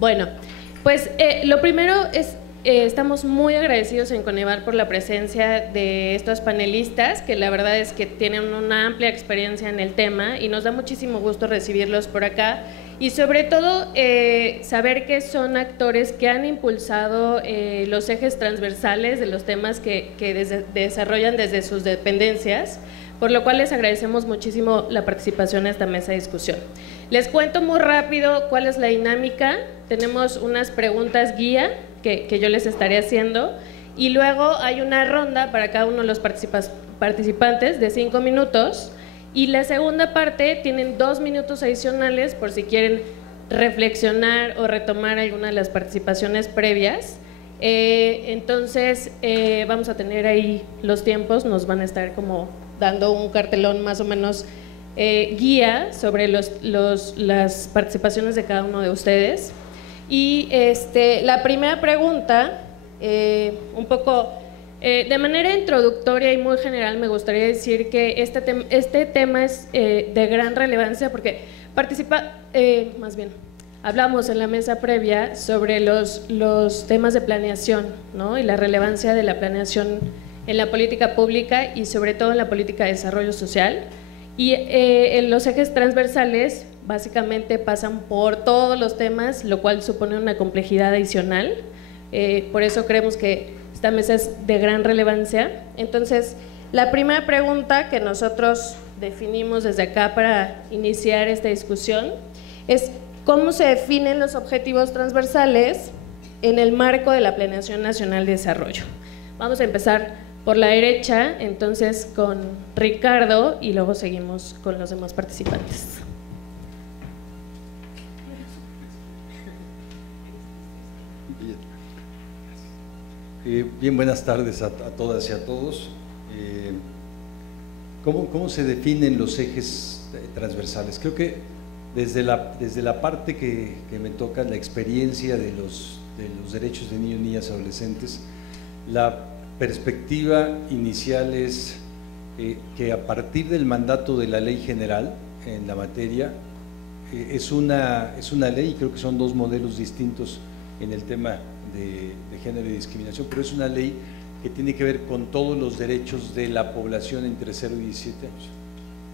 Bueno, pues lo primero es, estamos muy agradecidos en Coneval por la presencia de estos panelistas, que la verdad es que tienen una amplia experiencia en el tema y nos da muchísimo gusto recibirlos por acá. Y sobre todo saber que son actores que han impulsado los ejes transversales de los temas que desarrollan desde sus dependencias, por lo cual les agradecemos muchísimo la participación en esta mesa de discusión. Les cuento muy rápido cuál es la dinámica. Tenemos unas preguntas guía que yo les estaré haciendo y luego hay una ronda para cada uno de los participantes de 5 minutos. Y la segunda parte tienen 2 minutos adicionales por si quieren reflexionar o retomar alguna de las participaciones previas. Entonces vamos a tener ahí los tiempos, nos van a estar como dando un cartelón más o menos guía sobre las participaciones de cada uno de ustedes. Y la primera pregunta, un poco… de manera introductoria y muy general me gustaría decir que este tema es de gran relevancia porque más bien, hablamos en la mesa previa sobre los temas de planeación, ¿no? Y la relevancia de la planeación en la política pública y sobre todo en la política de desarrollo social. Y en los ejes transversales básicamente pasan por todos los temas, lo cual supone una complejidad adicional. Por eso creemos que esta mesa es de gran relevancia. Entonces, la primera pregunta que nosotros definimos desde acá para iniciar esta discusión es ¿cómo se definen los objetivos transversales en el marco de la Planeación Nacional de Desarrollo? Vamos a empezar por la derecha, entonces con Ricardo y luego seguimos con los demás participantes. Bien, buenas tardes a todas y a todos. ¿Cómo se definen los ejes transversales? Creo que desde la parte que me toca, la experiencia de los derechos de niños, niñas, adolescentes, la perspectiva inicial es que a partir del mandato de la Ley General en la materia, es una ley, y creo que son dos modelos distintos en el tema de género y discriminación, pero es una ley que tiene que ver con todos los derechos de la población entre 0 y 17 años.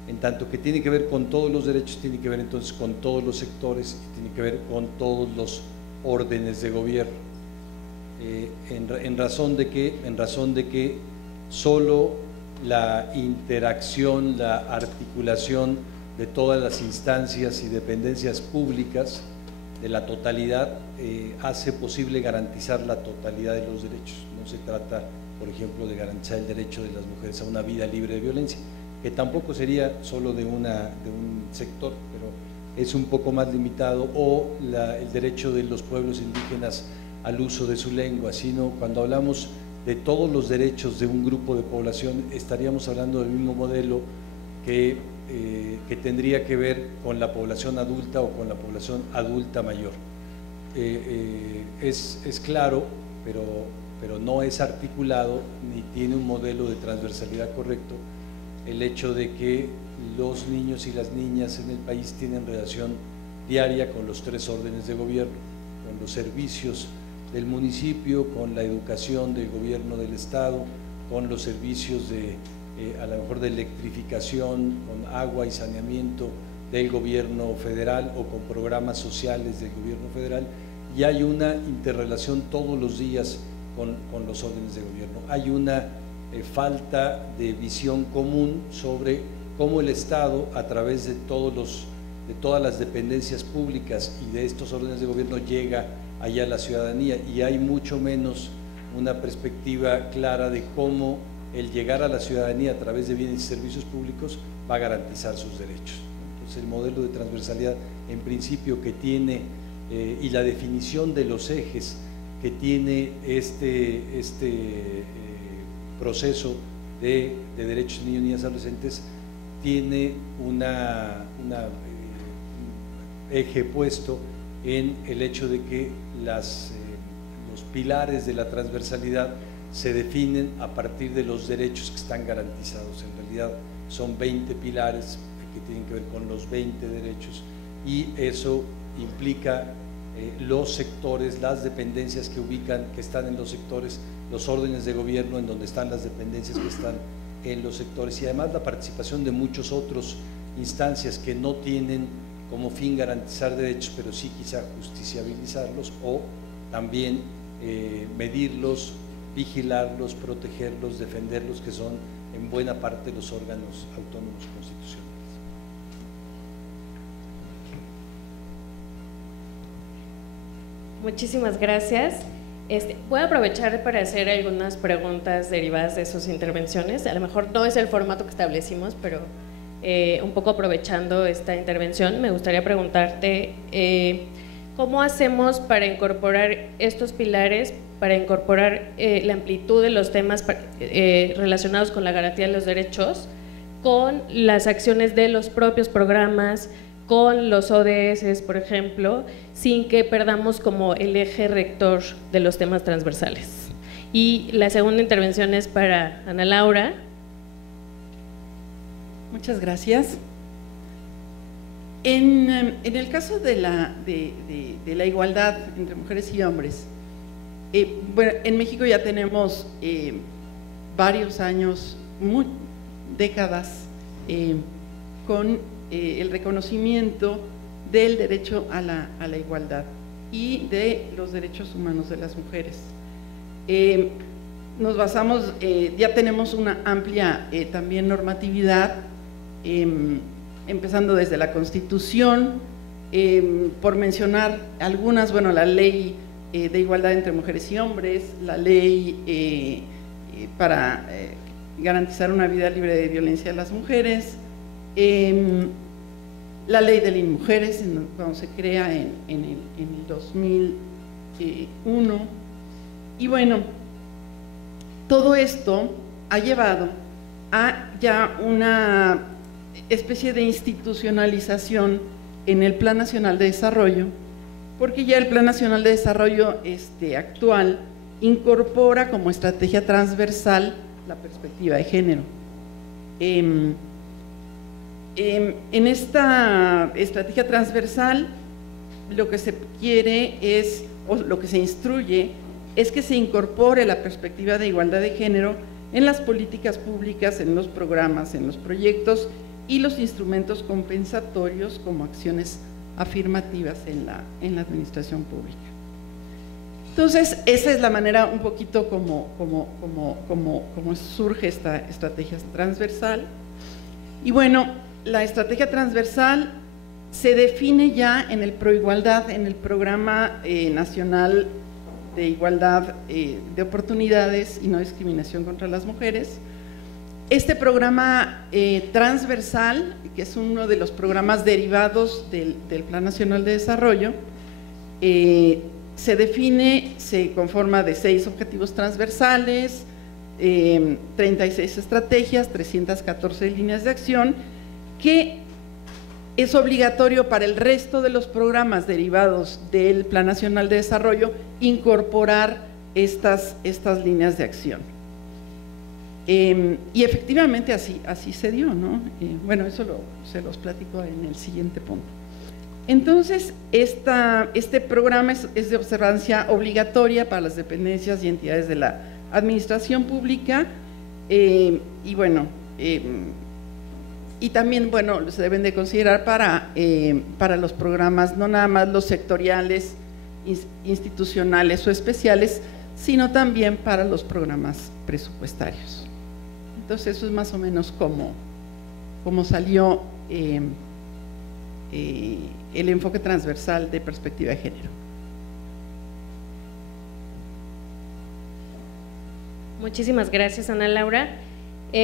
En tanto que tiene que ver con todos los derechos, tiene que ver entonces con todos los sectores y tiene que ver con todos los órdenes de gobierno. En razón de que solo la interacción, la articulación de todas las instancias y dependencias públicas de la totalidad hace posible garantizar la totalidad de los derechos. No se trata, por ejemplo, de garantizar el derecho de las mujeres a una vida libre de violencia, que tampoco sería solo de un sector, pero es un poco más limitado, o el derecho de los pueblos indígenas al uso de su lengua, sino cuando hablamos de todos los derechos de un grupo de población, estaríamos hablando del mismo modelo que tendría que ver con la población adulta o con la población adulta mayor. Es claro, pero no es articulado ni tiene un modelo de transversalidad correcto el hecho de que los niños y las niñas en el país tienen relación diaria con los 3 órdenes de gobierno, con los servicios del municipio, con la educación del gobierno del estado, con los servicios a lo mejor de electrificación, con agua y saneamiento del gobierno federal o con programas sociales del gobierno federal, y hay una interrelación todos los días con los órdenes de gobierno. Hay una falta de visión común sobre cómo el Estado, a través de todas las dependencias públicas y de estos órdenes de gobierno, llega allá a la ciudadanía, y hay mucho menos una perspectiva clara de cómo el llegar a la ciudadanía a través de bienes y servicios públicos va a garantizar sus derechos. Entonces, el modelo de transversalidad, en principio, que tiene y la definición de los ejes que tiene este proceso de derechos de niños, niñas, adolescentes, tiene un eje puesto en el hecho de que los pilares de la transversalidad se definen a partir de los derechos que están garantizados. En realidad son 20 pilares que tienen que ver con los 20 derechos, y eso implica los sectores, las dependencias que ubican, que están en los sectores, los órdenes de gobierno en donde están las dependencias que están en los sectores, y además la participación de muchos otros instancias que no tienen como fin garantizar derechos, pero sí quizá justiciabilizarlos o también medirlos, vigilarlos, protegerlos, defenderlos, que son en buena parte los órganos autónomos constitucionales. Muchísimas gracias. Voy a aprovechar para hacer algunas preguntas derivadas de sus intervenciones. A lo mejor no es el formato que establecimos, pero un poco aprovechando esta intervención, me gustaría preguntarte ¿cómo hacemos para incorporar estos pilares, para incorporar la amplitud de los temas relacionados con la garantía de los derechos, con las acciones de los propios programas, con los ODS, por ejemplo, sin que perdamos como el eje rector de los temas transversales? Y la segunda intervención es para Ana Laura. Muchas gracias. En el caso de la igualdad entre mujeres y hombres, bueno, en México ya tenemos varios años, décadas, con el reconocimiento del derecho a la igualdad y de los derechos humanos de las mujeres. Nos basamos, ya tenemos una amplia también normatividad, empezando desde la Constitución, por mencionar algunas, bueno, la Ley de Igualdad entre Mujeres y Hombres, la Ley para garantizar una vida libre de violencia a las mujeres, la Ley de las Mujeres, cuando se crea en el 2001, y bueno, todo esto ha llevado a ya una especie de institucionalización en el Plan Nacional de Desarrollo, porque ya el Plan Nacional de Desarrollo actual incorpora como estrategia transversal la perspectiva de género. En esta estrategia transversal lo que se quiere es, o lo que se instruye, es que se incorpore la perspectiva de igualdad de género en las políticas públicas, en los programas, en los proyectos y los instrumentos compensatorios como acciones afirmativas en la administración pública. Entonces, esa es la manera un poquito como surge esta estrategia transversal. Y bueno, la estrategia transversal se define ya en el Proigualdad, en el Programa Nacional de Igualdad de Oportunidades y No Discriminación contra las Mujeres. Este programa transversal, que es uno de los programas derivados del Plan Nacional de Desarrollo, se define, se conforma de 6 objetivos transversales, 36 estrategias, 314 líneas de acción, que es obligatorio para el resto de los programas derivados del Plan Nacional de Desarrollo incorporar estas líneas de acción. Y efectivamente así se dio, ¿no? Bueno, eso se los platico en el siguiente punto. Entonces, este programa es de observancia obligatoria para las dependencias y entidades de la administración pública, y bueno, y también, bueno, se deben de considerar para los programas, no nada más los sectoriales, institucionales o especiales, sino también para los programas presupuestarios. Entonces, eso es más o menos como salió el enfoque transversal de perspectiva de género. Muchísimas gracias, Ana Laura. Yo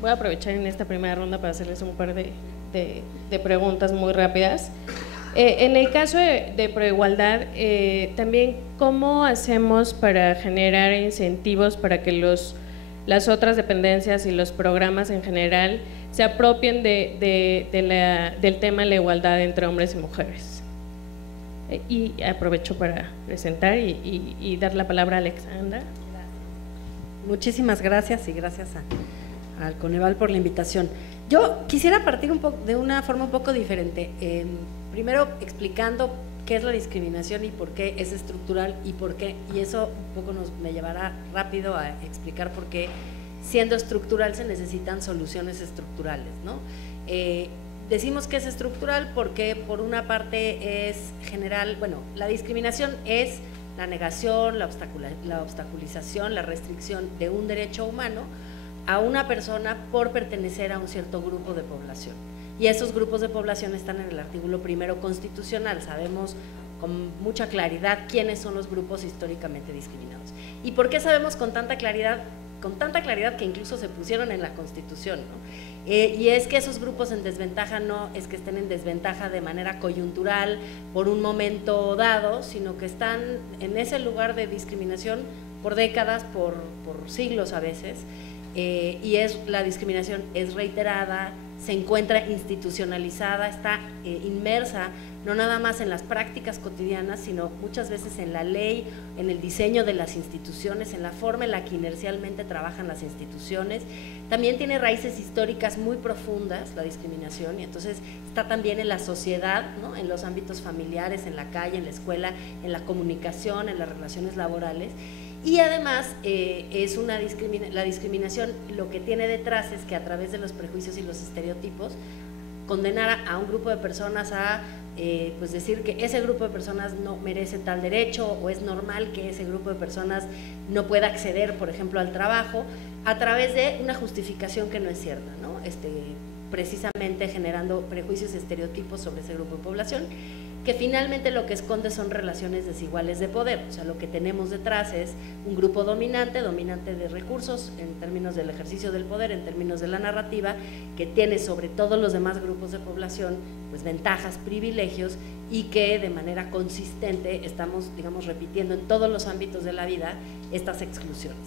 voy a aprovechar en esta primera ronda para hacerles un par de preguntas muy rápidas. En el caso de Proigualdad, también, ¿cómo hacemos para generar incentivos para que las otras dependencias y los programas en general se apropien del tema de la igualdad entre hombres y mujeres? Y aprovecho para presentar y dar la palabra a Alexandra. Muchísimas gracias y gracias al Coneval por la invitación. Yo quisiera partir de una forma un poco diferente. primero explicando qué es la discriminación y por qué es estructural y por qué, y eso un poco me llevará rápido a explicar por qué siendo estructural se necesitan soluciones estructurales, ¿no? Decimos que es estructural porque por una parte es general, bueno, la discriminación es la negación, la obstaculización, la restricción de un derecho humano a una persona por pertenecer a un cierto grupo de población. Y esos grupos de población están en el artículo primero constitucional, sabemos con mucha claridad quiénes son los grupos históricamente discriminados. ¿Y por qué sabemos con tanta claridad? Con tanta claridad que incluso se pusieron en la Constitución, ¿no? Y es que esos grupos en desventaja no es que estén en desventaja de manera coyuntural por un momento dado, sino que están en ese lugar de discriminación por décadas, por siglos a veces, y la discriminación es reiterada, se encuentra institucionalizada, está inmersa no nada más en las prácticas cotidianas, sino muchas veces en la ley, en el diseño de las instituciones, en la forma en la que inercialmente trabajan las instituciones. También tiene raíces históricas muy profundas la discriminación, y entonces está también en la sociedad, ¿no? En los ámbitos familiares, en la calle, en la escuela, en la comunicación, en las relaciones laborales. Y además la discriminación lo que tiene detrás es que a través de los prejuicios y los estereotipos condenar a un grupo de personas a pues decir que ese grupo de personas no merece tal derecho, o es normal que ese grupo de personas no pueda acceder, por ejemplo, al trabajo, a través de una justificación que no es cierta, ¿no? Precisamente generando prejuicios y estereotipos sobre ese grupo de población, que finalmente lo que esconde son relaciones desiguales de poder. O sea, lo que tenemos detrás es un grupo dominante de recursos en términos del ejercicio del poder, en términos de la narrativa, que tiene sobre todos los demás grupos de población pues ventajas, privilegios, y que de manera consistente estamos, digamos, repitiendo en todos los ámbitos de la vida estas exclusiones.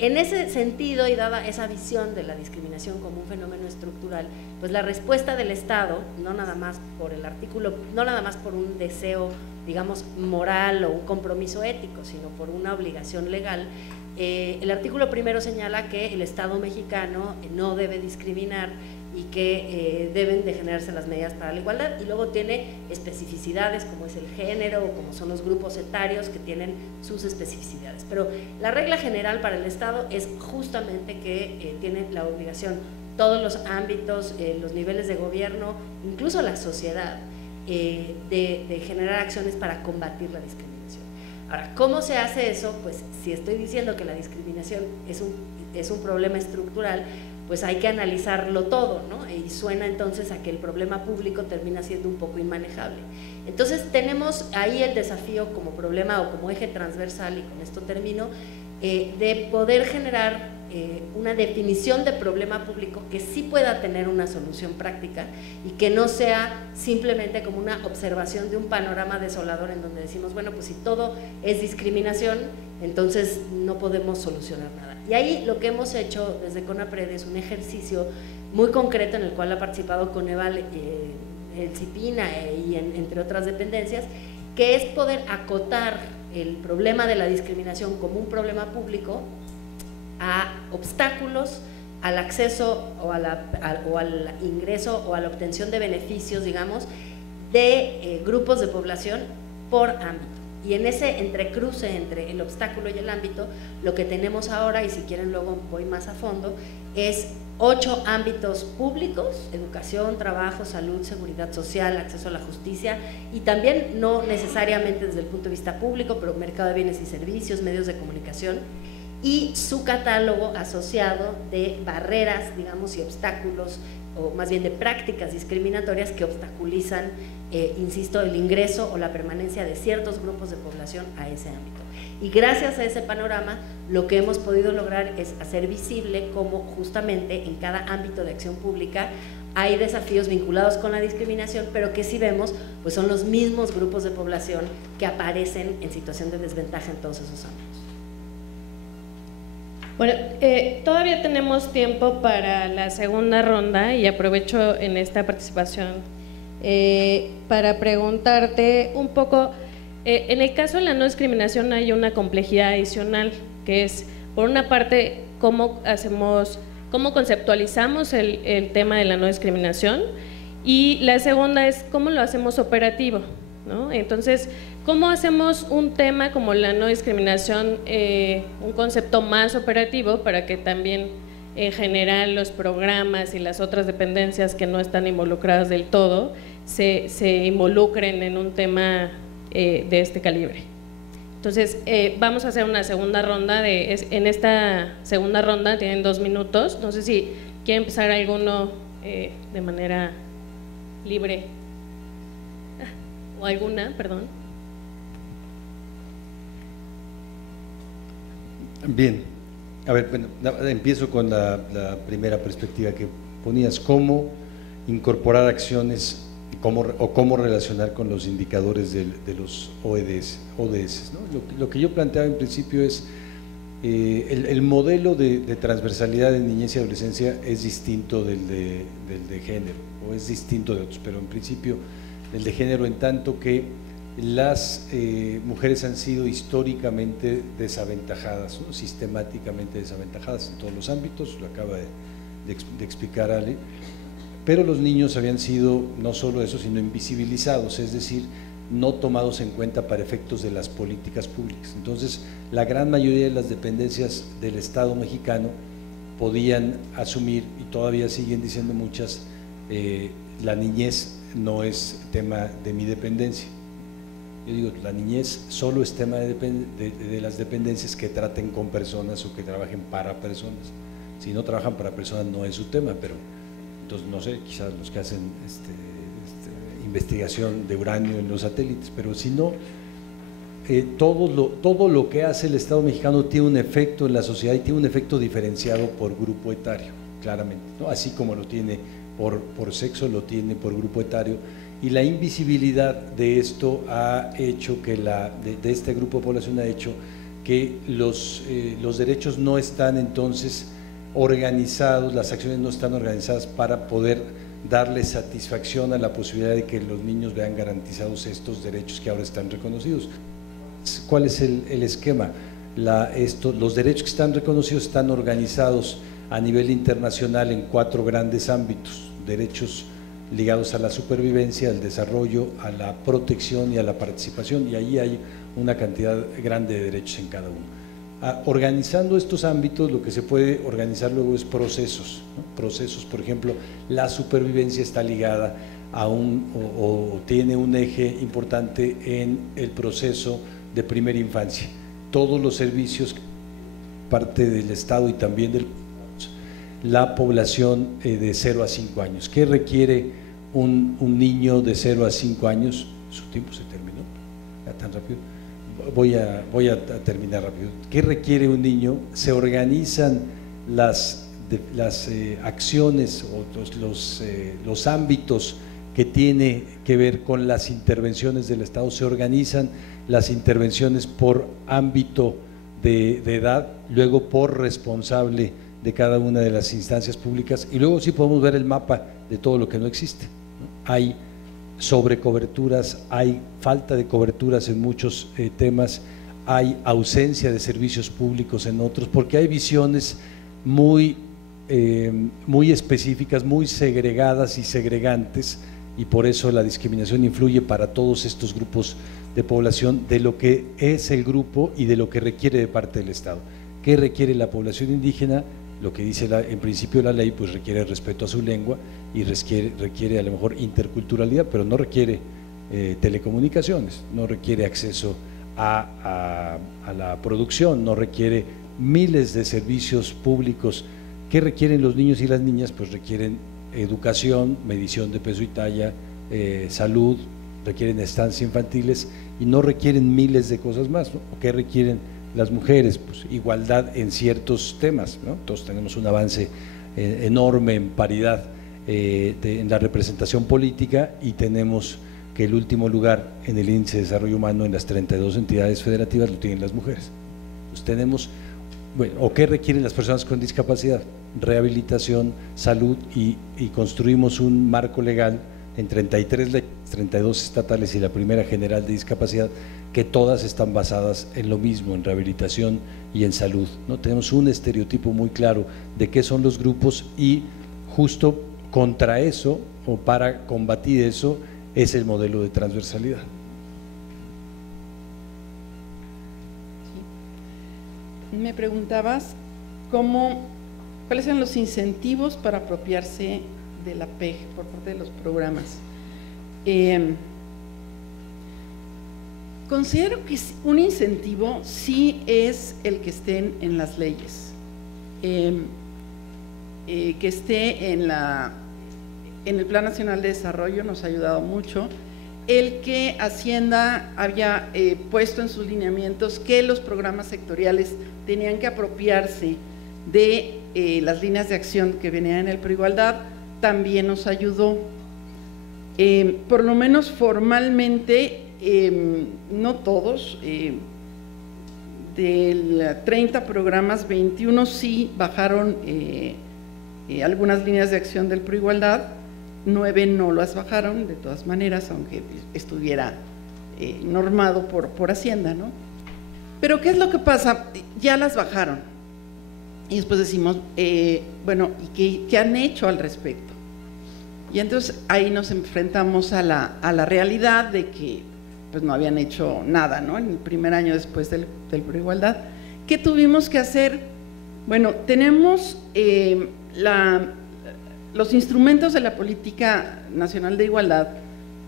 En ese sentido, y dada esa visión de la discriminación como un fenómeno estructural, pues la respuesta del Estado, no nada más por el artículo, no nada más por un deseo, digamos, moral o un compromiso ético, sino por una obligación legal, el artículo primero señala que el Estado mexicano no debe discriminar y que deben de generarse las medidas para la igualdad, y luego tiene especificidades como es el género o como son los grupos etarios que tienen sus especificidades, pero la regla general para el Estado es justamente que tiene la obligación todos los ámbitos, los niveles de gobierno, incluso la sociedad, de generar acciones para combatir la discriminación. Ahora, ¿cómo se hace eso? Pues si estoy diciendo que la discriminación es un problema estructural, pues hay que analizarlo todo, ¿no? Y suena entonces a que el problema público termina siendo un poco inmanejable. Entonces tenemos ahí el desafío como problema o como eje transversal, y con esto termino, de poder generar una definición de problema público que sí pueda tener una solución práctica y que no sea simplemente como una observación de un panorama desolador en donde decimos, bueno, pues si todo es discriminación, entonces no podemos solucionar nada. Y ahí lo que hemos hecho desde CONAPRED es un ejercicio muy concreto en el cual ha participado Coneval, el CIPINA y entre otras dependencias, que es poder acotar el problema de la discriminación como un problema público a obstáculos al acceso o al ingreso o a la obtención de beneficios, digamos, de grupos de población por ámbito. Y en ese entrecruce entre el obstáculo y el ámbito, lo que tenemos ahora, y si quieren luego voy más a fondo, es 8 ámbitos públicos: educación, trabajo, salud, seguridad social, acceso a la justicia, y también no necesariamente desde el punto de vista público, pero mercado de bienes y servicios, medios de comunicación, y su catálogo asociado de barreras, digamos, y obstáculos, o más bien de prácticas discriminatorias que obstaculizan, insisto, el ingreso o la permanencia de ciertos grupos de población a ese ámbito. Y gracias a ese panorama, lo que hemos podido lograr es hacer visible cómo justamente en cada ámbito de acción pública hay desafíos vinculados con la discriminación, pero que si vemos, pues son los mismos grupos de población que aparecen en situación de desventaja en todos esos ámbitos. Bueno, todavía tenemos tiempo para la segunda ronda, y aprovecho en esta participación para preguntarte un poco, en el caso de la no discriminación hay una complejidad adicional, que es, por una parte, cómo conceptualizamos el tema de la no discriminación, Y la segunda es cómo lo hacemos operativo, ¿no? Entonces, ¿cómo hacemos un tema como la no discriminación, un concepto más operativo para que también en general los programas y las otras dependencias que no están involucradas del todo se involucren en un tema de este calibre? Entonces, vamos a hacer una segunda ronda. En esta segunda ronda tienen 2 minutos. No sé si quiere empezar alguno de manera libre. O alguna, perdón. Bien, a ver, bueno, empiezo con la primera perspectiva que ponías: cómo incorporar acciones o cómo relacionar con los indicadores de los ODS, ¿no? Lo que yo planteaba en principio es el modelo de transversalidad en niñez y adolescencia es distinto del de género, o es distinto de otros, pero en principio el de género, en tanto que las mujeres han sido históricamente desaventajadas, ¿no? Sistemáticamente desaventajadas en todos los ámbitos, lo acaba de explicar Ale, pero los niños habían sido no solo eso, sino invisibilizados, es decir, no tomados en cuenta para efectos de las políticas públicas. Entonces, la gran mayoría de las dependencias del Estado mexicano podían asumir, y todavía siguen diciendo muchas, la niñez no es tema de mi dependencia. Yo digo, la niñez solo es tema de las dependencias que traten con personas o que trabajen para personas. Si no trabajan para personas no es su tema, pero entonces no sé, quizás los que hacen investigación de uranio en los satélites, pero si no, todo lo que hace el Estado mexicano tiene un efecto en la sociedad y tiene un efecto diferenciado por grupo etario, claramente, ¿no? Así como lo tiene por sexo, lo tiene por grupo etario, y la invisibilidad de esto ha hecho que de este grupo de población ha hecho que los derechos no están entonces organizados, las acciones no están organizadas para poder darle satisfacción a la posibilidad de que los niños vean garantizados estos derechos que ahora están reconocidos. ¿Cuál es el esquema? Los derechos que están reconocidos están organizados a nivel internacional en 4 grandes ámbitos: derechos ligados a la supervivencia, al desarrollo, a la protección y a la participación, y ahí hay una cantidad grande de derechos en cada uno. Organizando estos ámbitos, lo que se puede organizar luego es procesos, ¿no? Procesos, por ejemplo, la supervivencia está ligada a o tiene un eje importante en el proceso de primera infancia. Todos los servicios, parte del Estado y también la población de 0 a 5 años. ¿Qué requiere un niño de 0 a 5 años? Su tiempo se terminó, ya tan rápido. Voy a terminar rápido. ¿Qué requiere un niño? Se organizan las acciones o los ámbitos que tiene que ver con las intervenciones del Estado. Se organizan las intervenciones por ámbito de edad, luego por responsable de cada una de las instancias públicas, y luego sí podemos ver el mapa de todo lo que no existe, ¿no? Hay sobrecoberturas, hay falta de coberturas en muchos temas, hay ausencia de servicios públicos en otros, porque hay visiones muy específicas, muy segregadas y segregantes, y por eso la discriminación influye para todos estos grupos de población de lo que es el grupo y de lo que requiere de parte del Estado. ¿Qué requiere la población indígena? Lo que dice en principio la ley, pues requiere respeto a su lengua y requiere a lo mejor interculturalidad, pero no requiere telecomunicaciones, no requiere acceso a la producción, no requiere miles de servicios públicos. ¿Qué requieren los niños y las niñas? Pues requieren educación, medición de peso y talla, salud, requieren estancias infantiles y no requieren miles de cosas más, ¿no? ¿Qué requieren las mujeres? Pues igualdad en ciertos temas, ¿no? Todos tenemos un avance enorme en paridad en la representación política, y tenemos que el último lugar en el índice de desarrollo humano en las 32 entidades federativas lo tienen las mujeres. Pues tenemos, bueno, ¿o qué requieren las personas con discapacidad? Rehabilitación, salud, y construimos un marco legal en 33 leyes, 32 estatales y la primera general de discapacidad, que todas están basadas en lo mismo, en rehabilitación y en salud, ¿no? Tenemos un estereotipo muy claro de qué son los grupos, y justo contra eso o para combatir eso es el modelo de transversalidad. Sí. Me preguntabas cuáles eran los incentivos para apropiarse de la PEG por parte de los programas. Considero que un incentivo sí es el que estén en las leyes, que esté en el Plan Nacional de Desarrollo, nos ha ayudado mucho, el que Hacienda había puesto en sus lineamientos que los programas sectoriales tenían que apropiarse de las líneas de acción que venían en el Proigualdad, también nos ayudó. Por lo menos formalmente, no todos, de 30 programas, 21 sí bajaron algunas líneas de acción del Proigualdad, 9 no las bajaron de todas maneras, aunque estuviera normado por Hacienda, ¿no? Pero ¿qué es lo que pasa? Ya las bajaron y después decimos, bueno, ¿y qué han hecho al respecto? Y entonces ahí nos enfrentamos a la realidad de que pues no habían hecho nada, ¿no? En el primer año después del Proigualdad. ¿Qué tuvimos que hacer? Bueno, tenemos los instrumentos de la Política Nacional de Igualdad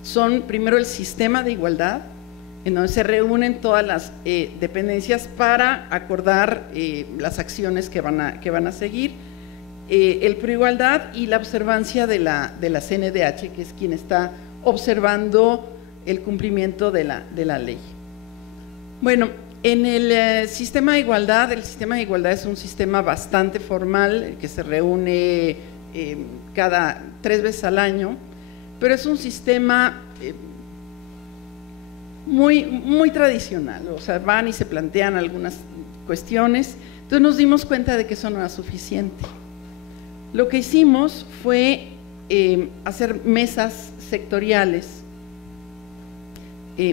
son primero el sistema de igualdad, en donde se reúnen todas las dependencias para acordar las acciones que van a seguir, el Proigualdad y la observancia de la CNDH, que es quien está observando el cumplimiento de la ley. Bueno, en el sistema de igualdad, el sistema de igualdad es un sistema bastante formal, que se reúne cada 3 veces al año, pero es un sistema muy tradicional, o sea, van y se plantean algunas cuestiones. Entonces nos dimos cuenta de que eso no era suficiente. Lo que hicimos fue hacer mesas sectoriales.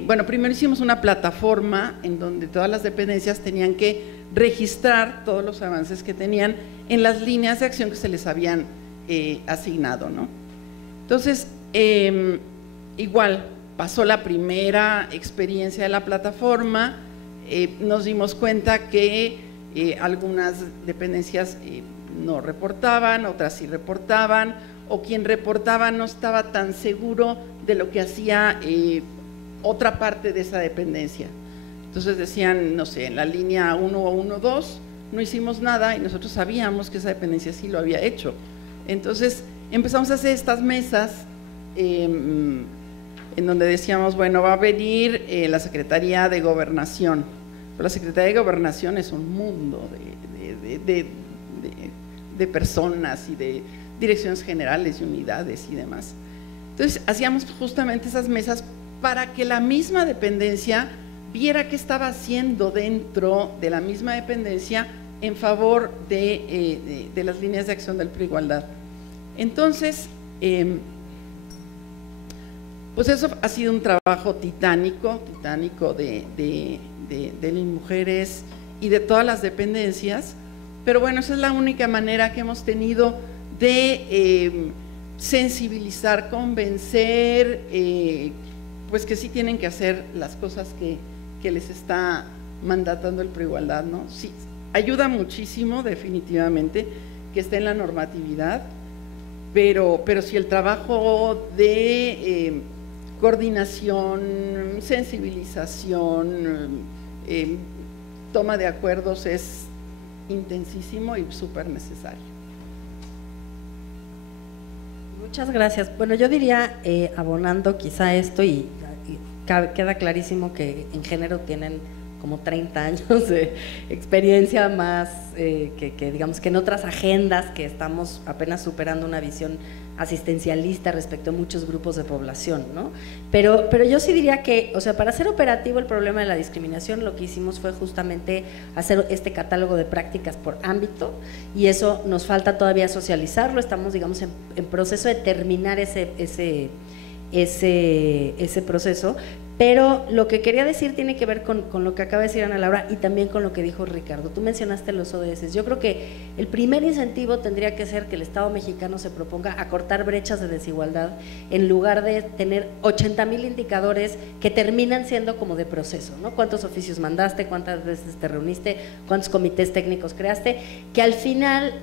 Bueno, primero hicimos una plataforma en donde todas las dependencias tenían que registrar todos los avances que tenían en las líneas de acción que se les habían asignado, ¿no? Entonces, igual pasó la primera experiencia de la plataforma, nos dimos cuenta que algunas dependencias no reportaban, otras sí reportaban, o quien reportaba no estaba tan seguro de lo que hacía otra parte de esa dependencia. Entonces decían, no sé, en la línea 1 o 1.2 no hicimos nada y nosotros sabíamos que esa dependencia sí lo había hecho. Entonces empezamos a hacer estas mesas en donde decíamos, bueno, va a venir la Secretaría de Gobernación. Pero la Secretaría de Gobernación es un mundo de personas y de direcciones generales y unidades y demás. Entonces hacíamos justamente esas mesas para que la misma dependencia viera qué estaba haciendo dentro de la misma dependencia en favor de las líneas de acción del Proigualdad. Entonces, pues eso ha sido un trabajo titánico de mujeres y de todas las dependencias, pero bueno, esa es la única manera que hemos tenido de sensibilizar, convencer, pues que sí tienen que hacer las cosas que les está mandatando el Proigualdad, ¿no? Sí, ayuda muchísimo definitivamente que esté en la normatividad, pero si el trabajo de coordinación, sensibilización, toma de acuerdos es intensísimo y súper necesario. Muchas gracias. Bueno, yo diría, abonando quizá esto, y queda clarísimo que en género tienen como 30 años de experiencia más que digamos que en otras agendas, que estamos apenas superando una visión asistencialista respecto a muchos grupos de población, ¿no? Pero yo sí diría que, o sea, para hacer operativo el problema de la discriminación, lo que hicimos fue justamente hacer este catálogo de prácticas por ámbito, y eso nos falta todavía socializarlo. Estamos, digamos, en proceso de terminar ese proceso, Pero lo que quería decir tiene que ver con lo que acaba de decir Ana Laura y también con lo que dijo Ricardo. Tú mencionaste los ODS. Yo creo que el primer incentivo tendría que ser que el Estado mexicano se proponga acortar brechas de desigualdad en lugar de tener 80,000 indicadores que terminan siendo como de proceso, ¿no? ¿Cuántos oficios mandaste? ¿Cuántas veces te reuniste? ¿Cuántos comités técnicos creaste? Que al final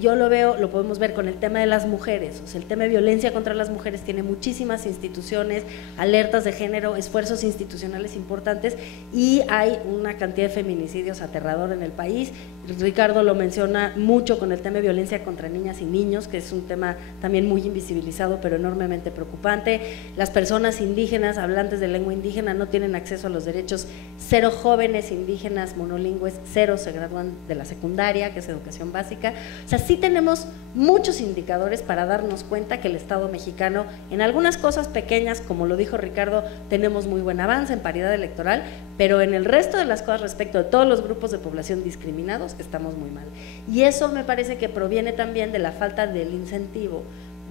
yo lo podemos ver con el tema de las mujeres. O sea, el tema de violencia contra las mujeres tiene muchísimas instituciones, alertas de género, esfuerzos institucionales importantes, y hay una cantidad de feminicidios aterrador en el país. Ricardo lo menciona mucho con el tema de violencia contra niñas y niños, que es un tema también muy invisibilizado pero enormemente preocupante. Las personas indígenas, hablantes de lengua indígena, no tienen acceso a los derechos. 0 jóvenes indígenas monolingües, 0 se gradúan de la secundaria, que es educación básica. O sea, sí tenemos muchos indicadores para darnos cuenta que el Estado mexicano, en algunas cosas pequeñas, como lo dijo Ricardo, tenemos muy buen avance en paridad electoral, pero en el resto de las cosas respecto de todos los grupos de población discriminados estamos muy mal. Y eso me parece que proviene también de la falta del incentivo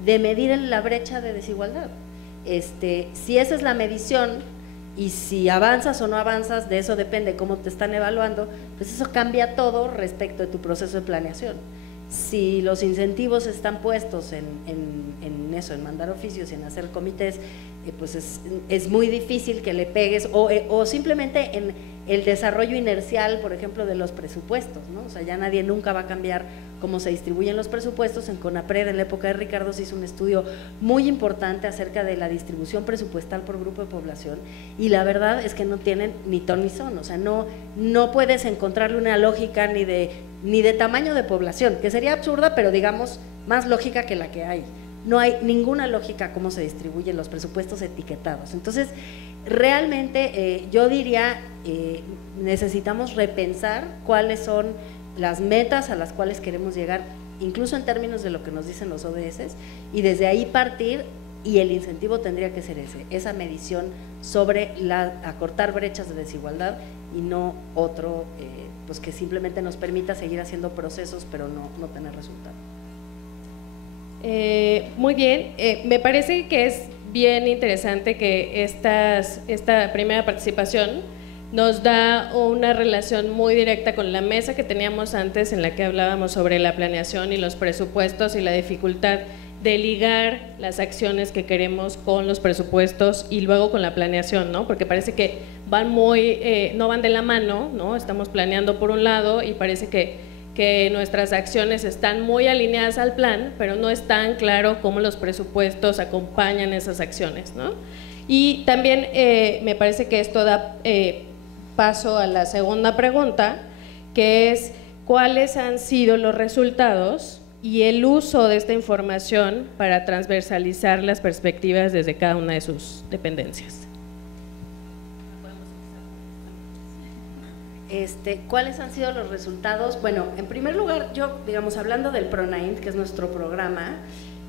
de medir la brecha de desigualdad. Si esa es la medición y si avanzas o no avanzas, de eso depende cómo te están evaluando, pues eso cambia todo respecto de tu proceso de planeación. Si los incentivos están puestos en eso, en mandar oficios y en hacer comités, pues es muy difícil que le pegues, o simplemente en el desarrollo inercial, por ejemplo, de los presupuestos, ¿no? O sea, ya nadie nunca va a cambiar cómo se distribuyen los presupuestos. En CONAPRED, en la época de Ricardo, se hizo un estudio muy importante acerca de la distribución presupuestal por grupo de población, y la verdad es que no tienen ni ton ni son. O sea, no puedes encontrarle una lógica ni de tamaño de población, que sería absurda, pero digamos más lógica que la que hay. No hay ninguna lógica cómo se distribuyen los presupuestos etiquetados. Entonces, realmente yo diría, necesitamos repensar cuáles son las metas a las cuales queremos llegar, incluso en términos de lo que nos dicen los ODS, y desde ahí partir, y el incentivo tendría que ser esa medición sobre acortar brechas de desigualdad, y no otro pues que simplemente nos permita seguir haciendo procesos pero no tener resultado. Muy bien, me parece que es bien interesante que esta primera participación nos da una relación muy directa con la mesa que teníamos antes, en la que hablábamos sobre la planeación y los presupuestos y la dificultad de ligar las acciones que queremos con los presupuestos y luego con la planeación, ¿no? Porque parece que no van de la mano, ¿no? Estamos planeando por un lado y parece que nuestras acciones están muy alineadas al plan, pero no es tan claro cómo los presupuestos acompañan esas acciones, ¿no? Y también me parece que esto da paso a la segunda pregunta, que es ¿cuáles han sido los resultados y el uso de esta información para transversalizar las perspectivas desde cada una de sus dependencias? ¿Cuáles han sido los resultados? Bueno, en primer lugar, yo, digamos, hablando del PRONAINT, que es nuestro programa,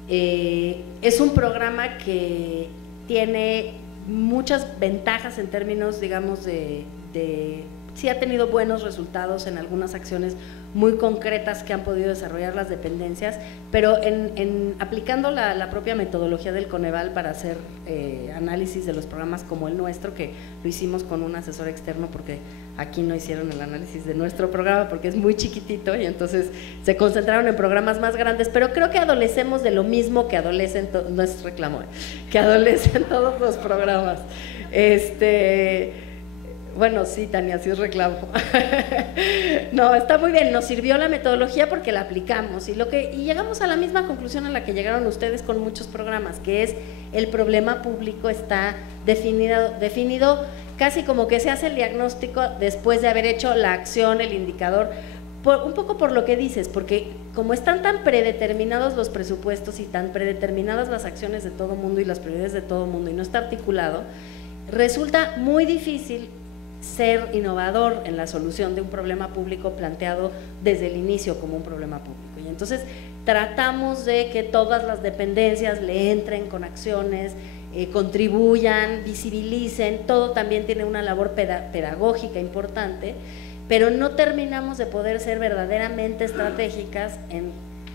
es un programa que tiene muchas ventajas en términos, digamos, sí ha tenido buenos resultados en algunas acciones muy concretas que han podido desarrollar las dependencias, pero aplicando la propia metodología del Coneval para hacer análisis de los programas como el nuestro, que lo hicimos con un asesor externo porque aquí no hicieron el análisis de nuestro programa porque es muy chiquitito y entonces se concentraron en programas más grandes, pero creo que adolecemos de lo mismo que adolecen, no es reclamo, que adolecen todos los programas. Bueno, sí, Tania, sí es reclamo. No, está muy bien, nos sirvió la metodología porque la aplicamos y llegamos a la misma conclusión a la que llegaron ustedes con muchos programas, que es el problema público está definido casi como que se hace el diagnóstico después de haber hecho la acción, el indicador, un poco por lo que dices, porque como están tan predeterminados los presupuestos y tan predeterminadas las acciones de todo mundo y las prioridades de todo mundo y no está articulado, resulta muy difícil ser innovador en la solución de un problema público planteado desde el inicio como un problema público. Y entonces tratamos de que todas las dependencias le entren con acciones, contribuyan, visibilicen, todo también tiene una labor pedagógica importante, pero no terminamos de poder ser verdaderamente estratégicas en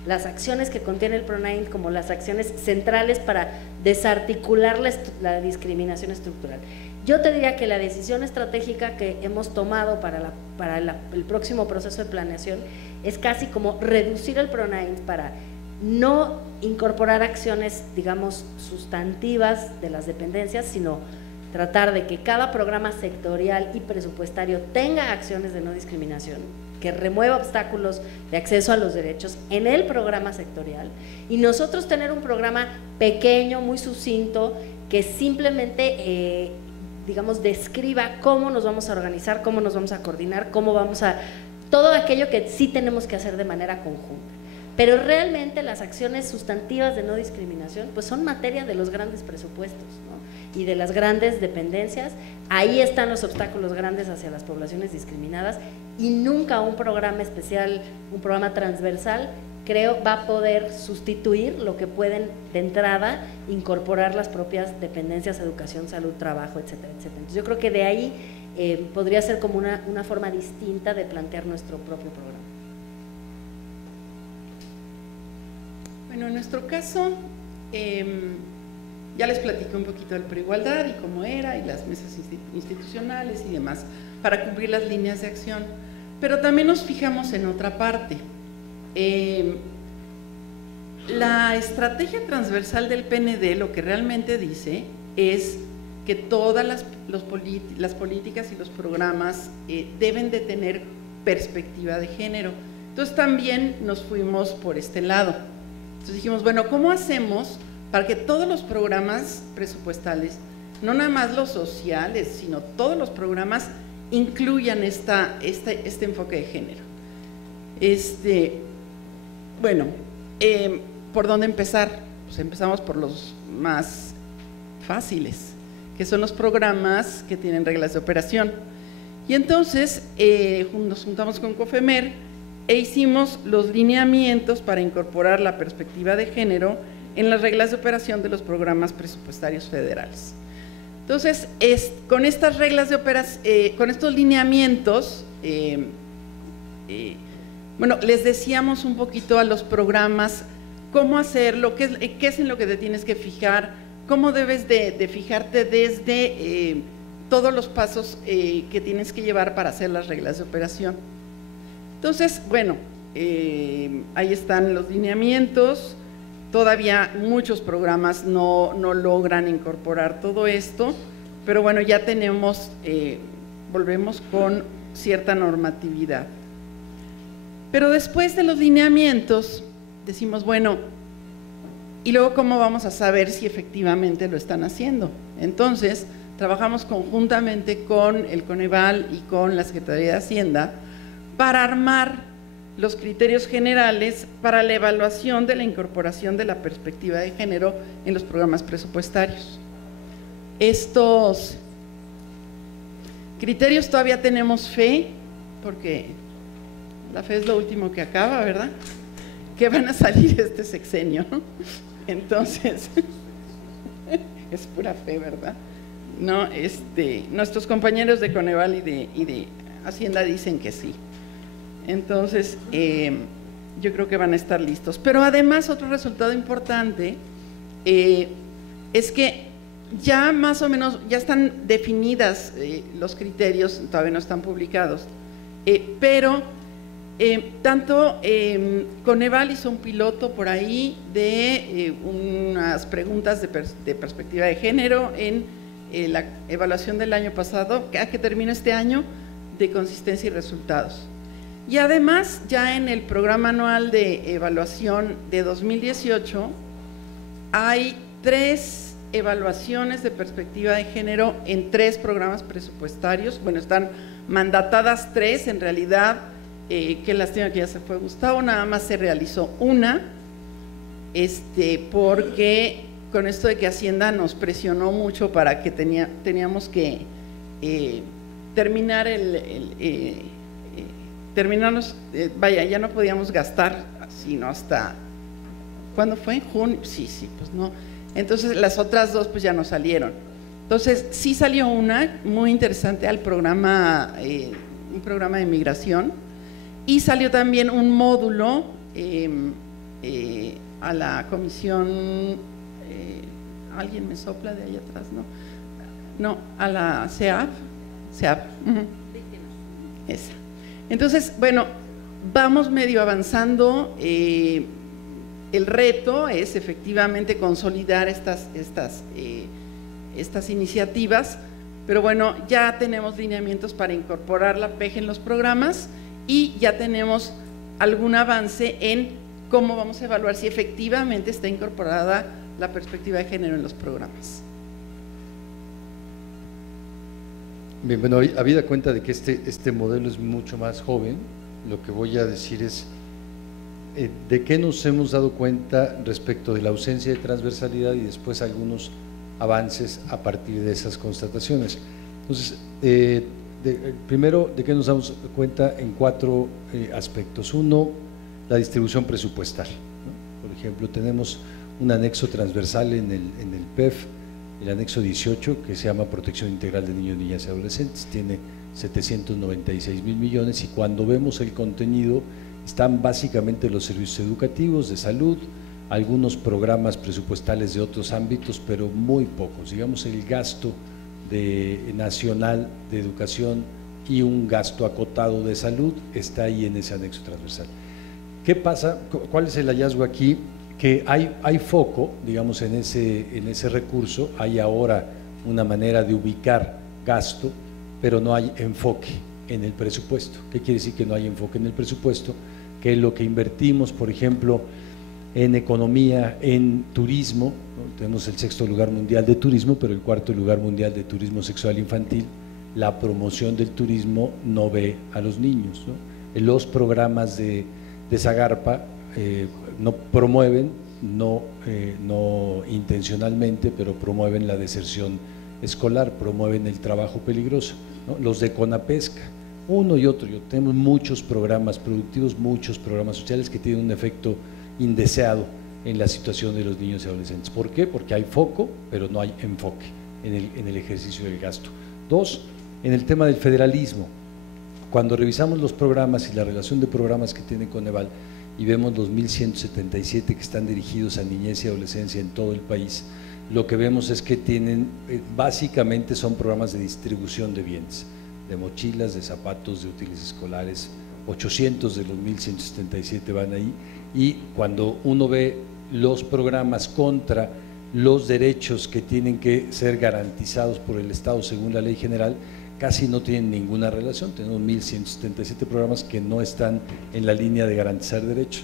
las acciones que contiene el PRONAINT como las acciones centrales para desarticular la discriminación estructural. Yo te diría que la decisión estratégica que hemos tomado para el próximo proceso de planeación es casi como reducir el PRONAIMS para no incorporar acciones, digamos, sustantivas de las dependencias, sino tratar de que cada programa sectorial y presupuestario tenga acciones de no discriminación, que remueva obstáculos de acceso a los derechos en el programa sectorial, y nosotros tener un programa pequeño, muy sucinto, que simplemente digamos, describa cómo nos vamos a organizar, cómo nos vamos a coordinar, cómo vamos a… todo aquello que sí tenemos que hacer de manera conjunta. Pero realmente las acciones sustantivas de no discriminación pues son materia de los grandes presupuestos, ¿no? Y de las grandes dependencias. Ahí están los obstáculos grandes hacia las poblaciones discriminadas, y nunca un programa especial, un programa transversal, creo, va a poder sustituir lo que pueden de entrada incorporar las propias dependencias, educación, salud, trabajo, etcétera, etcétera. Entonces yo creo que de ahí podría ser como una forma distinta de plantear nuestro propio programa. Bueno, en nuestro caso, ya les platiqué un poquito del Preigualdad y cómo era, y las mesas institucionales y demás, para cumplir las líneas de acción, pero también nos fijamos en otra parte. La estrategia transversal del PND lo que realmente dice es que todas las políticas y los programas deben de tener perspectiva de género. Entonces también nos fuimos por este lado. Entonces dijimos, bueno, ¿cómo hacemos para que todos los programas presupuestales, no nada más los sociales, sino todos los programas incluyan este enfoque de género? Bueno, ¿por dónde empezar? Pues empezamos por los más fáciles, que son los programas que tienen reglas de operación. Y entonces nos juntamos con COFEMER e hicimos los lineamientos para incorporar la perspectiva de género en las reglas de operación de los programas presupuestarios federales. Entonces, con estas reglas de operación, con estos lineamientos, bueno, les decíamos un poquito a los programas cómo hacerlo, qué es en lo que te tienes que fijar, cómo debes de fijarte desde todos los pasos que tienes que llevar para hacer las reglas de operación. Entonces, bueno, ahí están los lineamientos. Todavía muchos programas no logran incorporar todo esto, pero bueno, ya tenemos, volvemos con cierta normatividad. Pero después de los lineamientos, decimos, bueno, ¿y luego cómo vamos a saber si efectivamente lo están haciendo? Entonces, trabajamos conjuntamente con el Coneval y con la Secretaría de Hacienda para armar los criterios generales para la evaluación de la incorporación de la perspectiva de género en los programas presupuestarios. Estos criterios todavía tenemos fe, porque la fe es lo último que acaba, ¿verdad? Que van a salir este sexenio, ¿no? Entonces, es pura fe, ¿verdad? No, nuestros compañeros de Coneval y de Hacienda dicen que sí. Entonces, yo creo que van a estar listos. Pero además, otro resultado importante es que ya más o menos, ya están definidas los criterios, todavía no están publicados, pero tanto Coneval hizo un piloto por ahí de unas preguntas de perspectiva de género en la evaluación del año pasado, que termina este año, de consistencia y resultados. Y además, ya en el programa anual de evaluación de 2018, hay 3 evaluaciones de perspectiva de género en 3 programas presupuestarios. Bueno, están mandatadas 3, en realidad, qué lástima que ya se fue Gustavo, nada más se realizó una, porque con esto de que Hacienda nos presionó mucho para que teníamos que terminar terminarnos, vaya, ya no podíamos gastar sino hasta, ¿cuándo fue? ¿Junio? Sí, pues no. Entonces las otras 2 pues ya no salieron. Entonces sí salió una muy interesante al programa, un programa de migración, y salió también un módulo a la comisión, alguien me sopla de ahí atrás, ¿no? No, a la CEAF. Esa. Entonces, bueno, vamos medio avanzando. El reto es efectivamente consolidar estas iniciativas, pero bueno, ya tenemos lineamientos para incorporar la PEG en los programas y ya tenemos algún avance en cómo vamos a evaluar si efectivamente está incorporada la perspectiva de género en los programas. Bien, bueno, habida cuenta de que este modelo es mucho más joven, lo que voy a decir es de qué nos hemos dado cuenta respecto de la ausencia de transversalidad y después algunos avances a partir de esas constataciones. Entonces, primero, de qué nos damos cuenta en 4 aspectos. Uno, la distribución presupuestal, ¿no? Por ejemplo, tenemos un anexo transversal en el PEF, el anexo 18, que se llama Protección Integral de Niños, Niñas y Adolescentes, tiene 796,000 millones, y cuando vemos el contenido están básicamente los servicios educativos, de salud, algunos programas presupuestales de otros ámbitos, pero muy pocos. Digamos, el gasto nacional de educación y un gasto acotado de salud está ahí en ese anexo transversal. ¿Qué pasa? ¿Cuál es el hallazgo aquí? Que hay foco, digamos, en ese recurso, hay ahora una manera de ubicar gasto, pero no hay enfoque en el presupuesto. ¿Qué quiere decir que no hay enfoque en el presupuesto? Que lo que invertimos, por ejemplo, en economía, en turismo, ¿no? Tenemos el 6º lugar mundial de turismo, pero el 4º lugar mundial de turismo sexual infantil. La promoción del turismo no ve a los niños, ¿no? Los programas de Zagarpa no promueven, no intencionalmente, pero promueven la deserción escolar, promueven el trabajo peligroso, ¿no? Los de Conapesca, uno y otro. Tenemos muchos programas productivos, muchos programas sociales que tienen un efecto indeseado en la situación de los niños y adolescentes. ¿Por qué? Porque hay foco, pero no hay enfoque en el ejercicio del gasto. 2, en el tema del federalismo. Cuando revisamos los programas y la relación de programas que tiene Coneval y vemos los 1.177 que están dirigidos a niñez y adolescencia en todo el país, lo que vemos es que tienen, básicamente son programas de distribución de bienes, de mochilas, de zapatos, de útiles escolares. 800 de los 1.177 van ahí, y cuando uno ve los programas contra los derechos que tienen que ser garantizados por el Estado según la ley general, casi no tienen ninguna relación. Tenemos 1.177 programas que no están en la línea de garantizar derechos.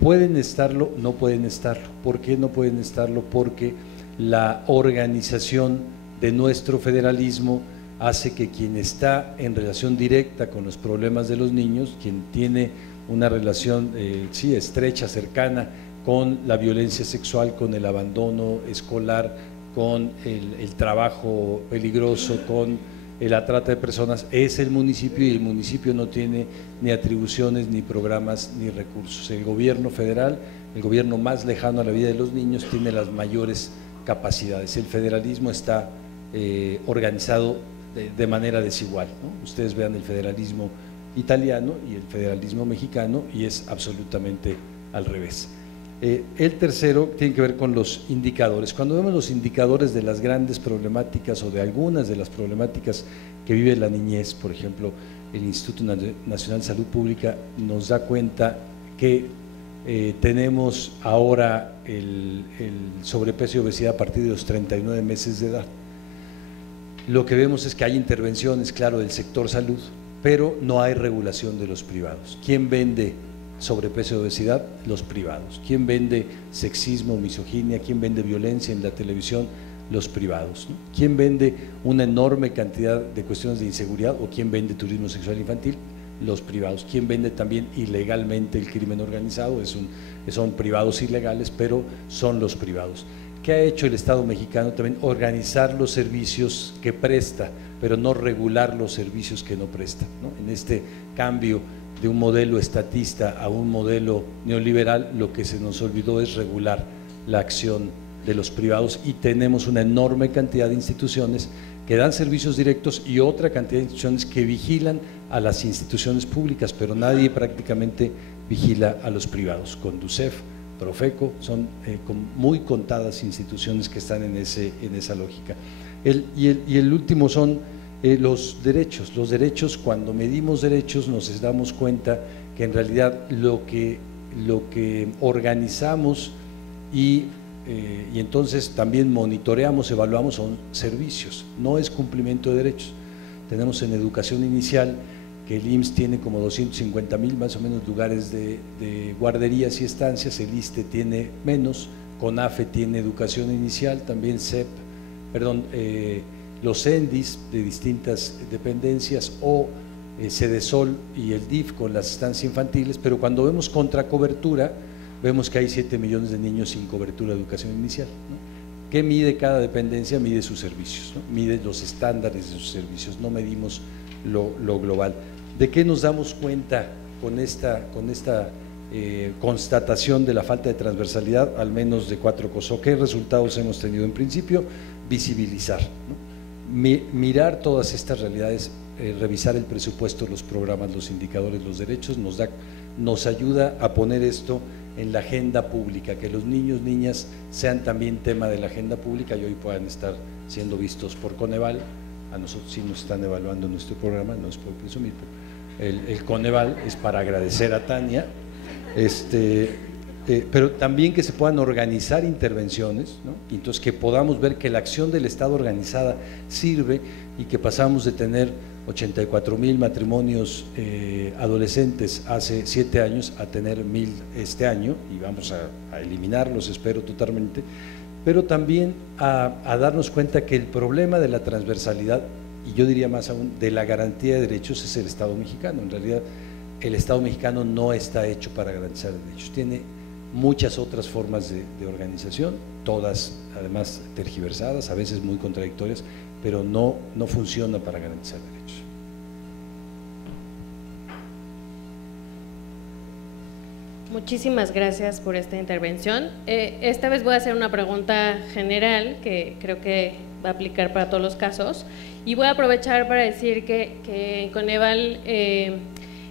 ¿Pueden estarlo? No pueden estarlo. ¿Por qué no pueden estarlo? Porque la organización de nuestro federalismo hace que quien está en relación directa con los problemas de los niños, quien tiene una relación estrecha, cercana con la violencia sexual, con el abandono escolar, con el trabajo peligroso, con la trata de personas, es el municipio, y el municipio no tiene ni atribuciones, ni programas, ni recursos. El gobierno federal, el gobierno más lejano a la vida de los niños, tiene las mayores capacidades. El federalismo está organizado de manera desigual, ¿no? Ustedes vean el federalismo italiano y el federalismo mexicano, y es absolutamente al revés. El tercero tiene que ver con los indicadores. Cuando vemos los indicadores de las grandes problemáticas o de algunas de las problemáticas que vive la niñez, por ejemplo, el Instituto Nacional de Salud Pública nos da cuenta que tenemos ahora el sobrepeso y obesidad a partir de los 39 meses de edad. Lo que vemos es que hay intervenciones, claro, del sector salud, pero no hay regulación de los privados. ¿Quién vende sobrepeso y obesidad? Los privados. ¿Quién vende sexismo, misoginia? ¿Quién vende violencia en la televisión? Los privados, ¿no? ¿Quién vende una enorme cantidad de cuestiones de inseguridad o quién vende turismo sexual infantil? Los privados. ¿Quién vende también ilegalmente el crimen organizado? Son privados ilegales, pero son los privados. ¿Qué ha hecho el Estado mexicano? También organizar los servicios que presta, pero no regular los servicios que no presta, ¿no? En este cambio de un modelo estatista a un modelo neoliberal, lo que se nos olvidó es regular la acción de los privados, y tenemos una enorme cantidad de instituciones que dan servicios directos y otra cantidad de instituciones que vigilan a las instituciones públicas, pero nadie prácticamente vigila a los privados. Conducef, Profeco, son muy contadas instituciones que están en esa lógica. Y el último son los derechos. Los derechos, cuando medimos derechos nos damos cuenta que en realidad lo que organizamos y entonces también monitoreamos, evaluamos son servicios, no es cumplimiento de derechos. Tenemos en educación inicial que el IMSS tiene como 250,000 más o menos lugares de guarderías y estancias, el ISSSTE tiene menos, CONAFE tiene educación inicial, también los CENDIS de distintas dependencias o CEDESOL y el DIF con las estancias infantiles, pero cuando vemos contracobertura, vemos que hay 7 millones de niños sin cobertura de educación inicial, ¿no? ¿Qué mide cada dependencia? Mide sus servicios, ¿no? Mide los estándares de sus servicios, no medimos lo global. ¿De qué nos damos cuenta con esta constatación de la falta de transversalidad? Al menos de 4 cosas. ¿Qué resultados hemos tenido? En principio, visibilizar, ¿no? Mirar todas estas realidades, revisar el presupuesto, los programas, los indicadores, los derechos, nos ayuda a poner esto en la agenda pública, que los niños, niñas sean también tema de la agenda pública y hoy puedan estar siendo vistos por Coneval. A nosotros sí nos están evaluando nuestro programa, no es por presumir, pero el Coneval es para agradecer a Tania, pero también que se puedan organizar intervenciones, ¿no? Y entonces que podamos ver que la acción del Estado organizada sirve y que pasamos de tener 84,000 matrimonios adolescentes hace 7 años a tener 1,000 este año, y vamos a eliminarlos, espero totalmente, pero también a darnos cuenta que el problema de la transversalidad, y yo diría más aún, de la garantía de derechos es el Estado mexicano. En realidad el Estado mexicano no está hecho para garantizar derechos, tiene muchas otras formas de organización, todas además tergiversadas, a veces muy contradictorias, pero no funciona para garantizar derechos. Muchísimas gracias por esta intervención. Esta vez voy a hacer una pregunta general que creo que va a aplicar para todos los casos, y voy a aprovechar para decir que en Coneval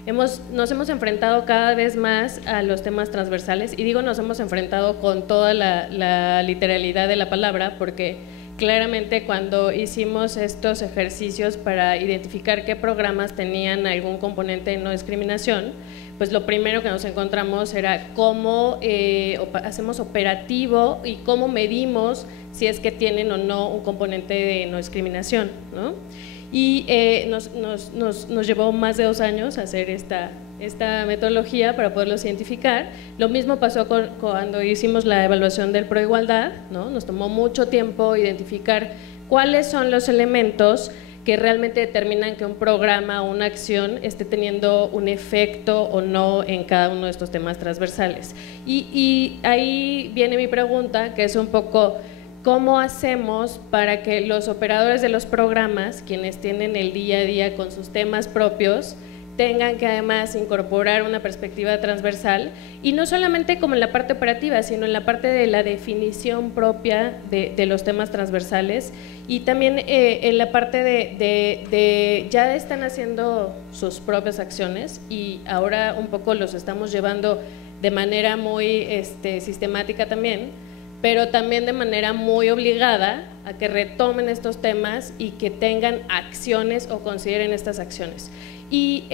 nos hemos enfrentado cada vez más a los temas transversales, y digo nos hemos enfrentado con toda la literalidad de la palabra, porque claramente cuando hicimos estos ejercicios para identificar qué programas tenían algún componente de no discriminación, pues lo primero que nos encontramos era cómo hacemos operativo y cómo medimos si es que tienen o no un componente de no discriminación, ¿no? Y nos llevó más de 2 años hacer esta metodología para poderlos identificar. Lo mismo pasó cuando hicimos la evaluación del Proigualdad, ¿no? Nos tomó mucho tiempo identificar cuáles son los elementos que realmente determinan que un programa o una acción esté teniendo un efecto o no en cada uno de estos temas transversales. Y ahí viene mi pregunta, que es un poco ¿cómo hacemos para que los operadores de los programas, quienes tienen el día a día con sus temas propios, tengan que además incorporar una perspectiva transversal, y no solamente como en la parte operativa, sino en la parte de la definición propia de los temas transversales, y también en la parte de ya están haciendo sus propias acciones y ahora un poco los estamos llevando de manera muy sistemática también, pero también de manera muy obligada a que retomen estos temas y que tengan acciones o consideren estas acciones. Y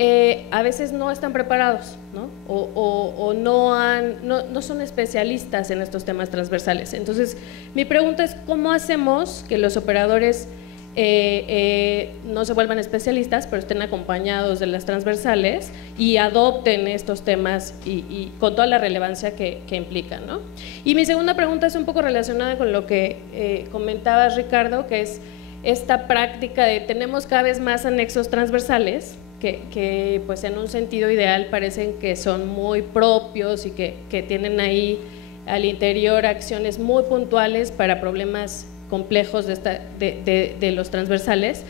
a veces no están preparados, ¿no? O no son especialistas en estos temas transversales. Entonces, mi pregunta es, ¿cómo hacemos que los operadores no se vuelvan especialistas, pero estén acompañados de las transversales y adopten estos temas y con toda la relevancia que implican, ¿no? Y mi segunda pregunta es un poco relacionada con lo que comentabas, Ricardo, que es esta práctica de tenemos cada vez más anexos transversales que pues en un sentido ideal parecen que son muy propios y que tienen ahí al interior acciones muy puntuales para problemas complejos de los transversales,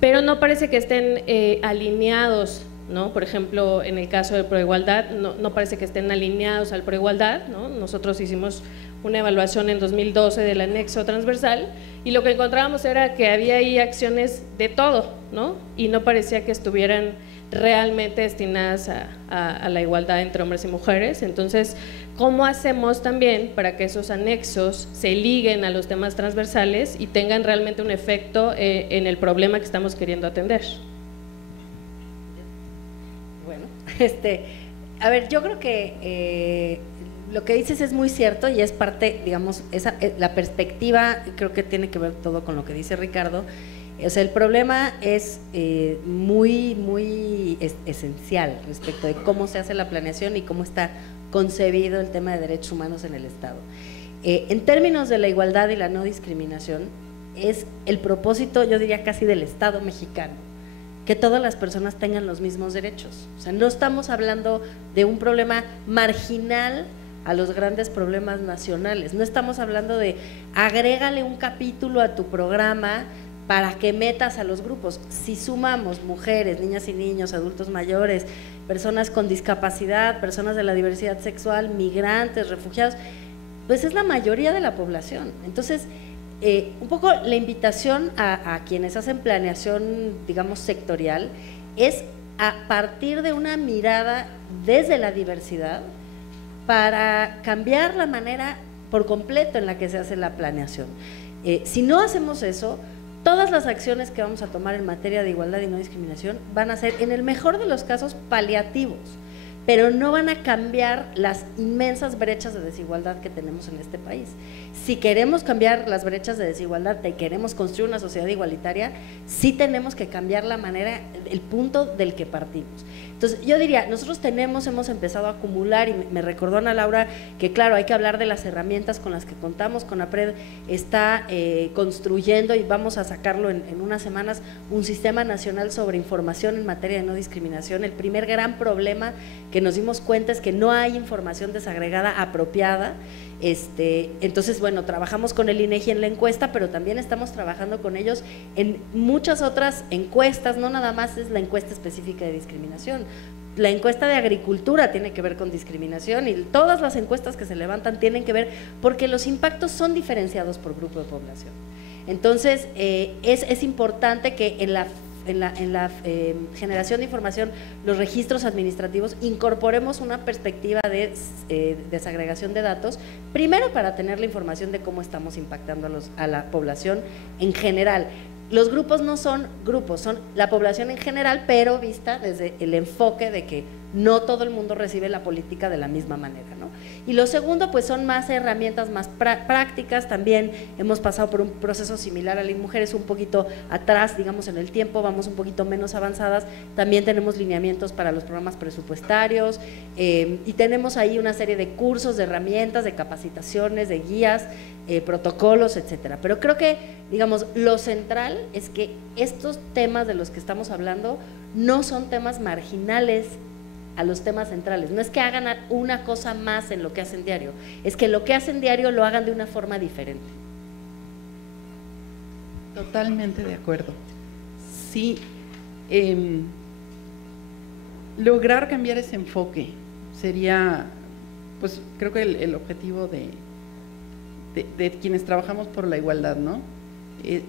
pero no parece que estén alineados, ¿no? Por ejemplo, en el caso de Proigualdad, no parece que estén alineados al Proigualdad, ¿no? Nosotros hicimos una evaluación en 2012 del anexo transversal y lo que encontrábamos era que había ahí acciones de todo, ¿no? Y no parecía que estuvieran realmente destinadas a la igualdad entre hombres y mujeres. Entonces, ¿cómo hacemos también para que esos anexos se liguen a los temas transversales y tengan realmente un efecto en el problema que estamos queriendo atender? Bueno, a ver, yo creo que lo que dices es muy cierto y es parte, digamos, la perspectiva, creo que tiene que ver todo con lo que dice Ricardo. O sea, el problema es muy esencial respecto de cómo se hace la planeación y cómo está concebido el tema de derechos humanos en el Estado. En términos de la igualdad y la no discriminación, es el propósito, yo diría casi del Estado mexicano, que todas las personas tengan los mismos derechos. O sea, no estamos hablando de un problema marginal a los grandes problemas nacionales, no estamos hablando de agrégale un capítulo a tu programa para que metas a los grupos. Si sumamos mujeres, niñas y niños, adultos mayores, personas con discapacidad, personas de la diversidad sexual, migrantes, refugiados, pues es la mayoría de la población. Entonces, un poco la invitación a quienes hacen planeación, digamos, sectorial, es a partir de una mirada desde la diversidad para cambiar la manera por completo en la que se hace la planeación. Si no hacemos eso, todas las acciones que vamos a tomar en materia de igualdad y no discriminación van a ser, en el mejor de los casos, paliativos, pero no van a cambiar las inmensas brechas de desigualdad que tenemos en este país. Si queremos cambiar las brechas de desigualdad y queremos construir una sociedad igualitaria, sí tenemos que cambiar la manera, el punto del que partimos. Entonces, yo diría, nosotros hemos empezado a acumular, y me recordó Ana Laura que claro, hay que hablar de las herramientas con las que contamos. CONAPRED está construyendo, y vamos a sacarlo en unas semanas, un sistema nacional sobre información en materia de no discriminación. El primer gran problema que nos dimos cuenta es que no hay información desagregada apropiada. Entonces, bueno, trabajamos con el INEGI en la encuesta, pero también estamos trabajando con ellos en muchas otras encuestas, no nada más es la encuesta específica de discriminación. La encuesta de agricultura tiene que ver con discriminación y todas las encuestas que se levantan tienen que ver porque los impactos son diferenciados por grupo de población. Entonces, es importante que en la generación de información, los registros administrativos, incorporemos una perspectiva de desagregación de datos, primero para tener la información de cómo estamos impactando a la población en general. Los grupos no son grupos, son la población en general, pero vista desde el enfoque de que no todo el mundo recibe la política de la misma manera, ¿no? Y lo segundo, pues son más herramientas más prácticas. También hemos pasado por un proceso similar a las mujeres, un poquito atrás, digamos, en el tiempo, vamos un poquito menos avanzadas. También tenemos lineamientos para los programas presupuestarios y tenemos ahí una serie de cursos, de herramientas, de capacitaciones, de guías, protocolos, etcétera. Pero creo que, digamos, lo central es que estos temas de los que estamos hablando no son temas marginales a los temas centrales, no es que hagan una cosa más en lo que hacen diario, es que lo que hacen diario lo hagan de una forma diferente. Totalmente de acuerdo. Sí, lograr cambiar ese enfoque sería, pues creo que el objetivo de quienes trabajamos por la igualdad, ¿no?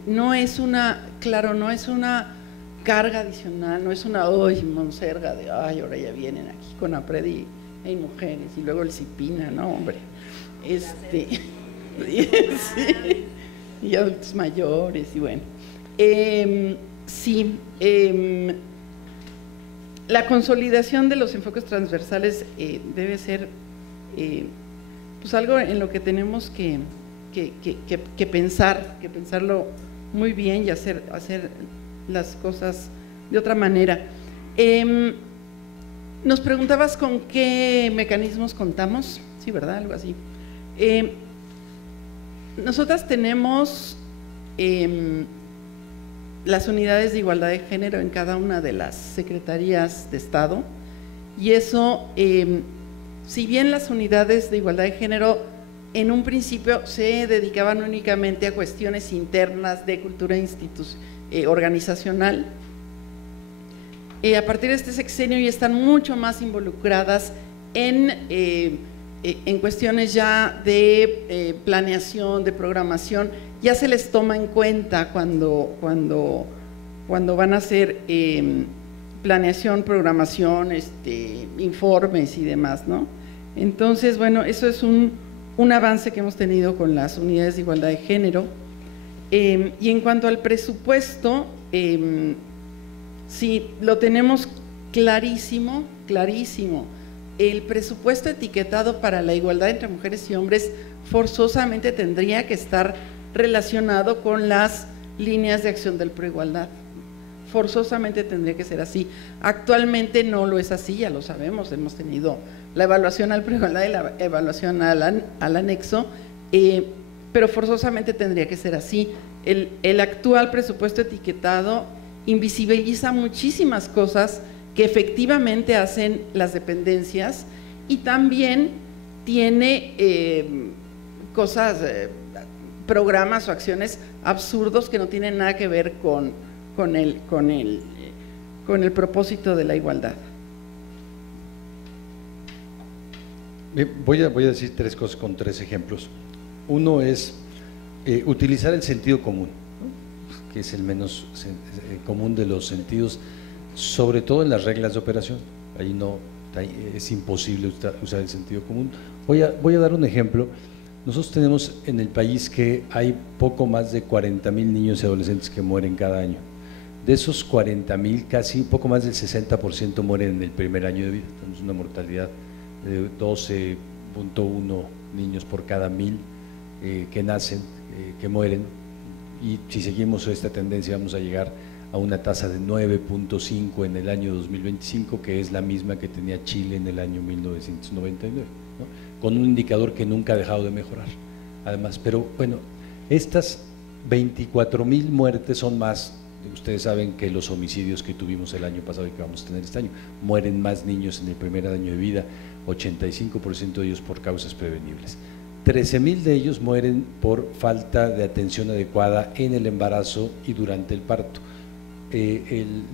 No es una, claro, no es una carga adicional, no es una monserga de ahora ya vienen aquí con CONAPRED y hay mujeres y luego el CIPINA, no hombre, sí, y adultos mayores y bueno, la consolidación de los enfoques transversales debe ser pues algo en lo que tenemos que pensarlo muy bien y hacer las cosas de otra manera. Nos preguntabas con qué mecanismos contamos, sí, ¿verdad? Algo así. Nosotras tenemos las unidades de igualdad de género en cada una de las secretarías de Estado y eso, si bien las unidades de igualdad de género en un principio se dedicaban únicamente a cuestiones internas de cultura organizacional, a partir de este sexenio ya están mucho más involucradas en cuestiones ya de planeación, de programación, ya se les toma en cuenta cuando van a hacer planeación, programación, informes y demás, ¿no? Entonces, bueno, eso es un avance que hemos tenido con las unidades de igualdad de género. Y en cuanto al presupuesto, sí, lo tenemos clarísimo, clarísimo. El presupuesto etiquetado para la igualdad entre mujeres y hombres forzosamente tendría que estar relacionado con las líneas de acción del Proigualdad. Forzosamente tendría que ser así. Actualmente no lo es así, ya lo sabemos, hemos tenido la evaluación al Proigualdad y la evaluación al anexo, pero forzosamente tendría que ser así. El actual presupuesto etiquetado invisibiliza muchísimas cosas que efectivamente hacen las dependencias y también tiene cosas, programas o acciones absurdos que no tienen nada que ver con el propósito de la igualdad. Voy a decir tres cosas con tres ejemplos. Uno es utilizar el sentido común, ¿no? Que es el menos común de los sentidos, sobre todo en las reglas de operación. Ahí es imposible usar el sentido común. Voy a dar un ejemplo. Nosotros tenemos en el país que hay poco más de 40,000 niños y adolescentes que mueren cada año. De esos 40,000, casi un poco más del 60% mueren en el primer año de vida. Tenemos una mortalidad de 12.1 niños por cada 1,000 que nacen, que mueren, y si seguimos esta tendencia vamos a llegar a una tasa de 9.5 en el año 2025, que es la misma que tenía Chile en el año 1999, ¿no? Con un indicador que nunca ha dejado de mejorar, además. Pero bueno, estas 24,000 muertes son más, ustedes saben, que los homicidios que tuvimos el año pasado y que vamos a tener este año. Mueren más niños en el primer año de vida, 85% de ellos por causas prevenibles. 13,000 de ellos mueren por falta de atención adecuada en el embarazo y durante el parto.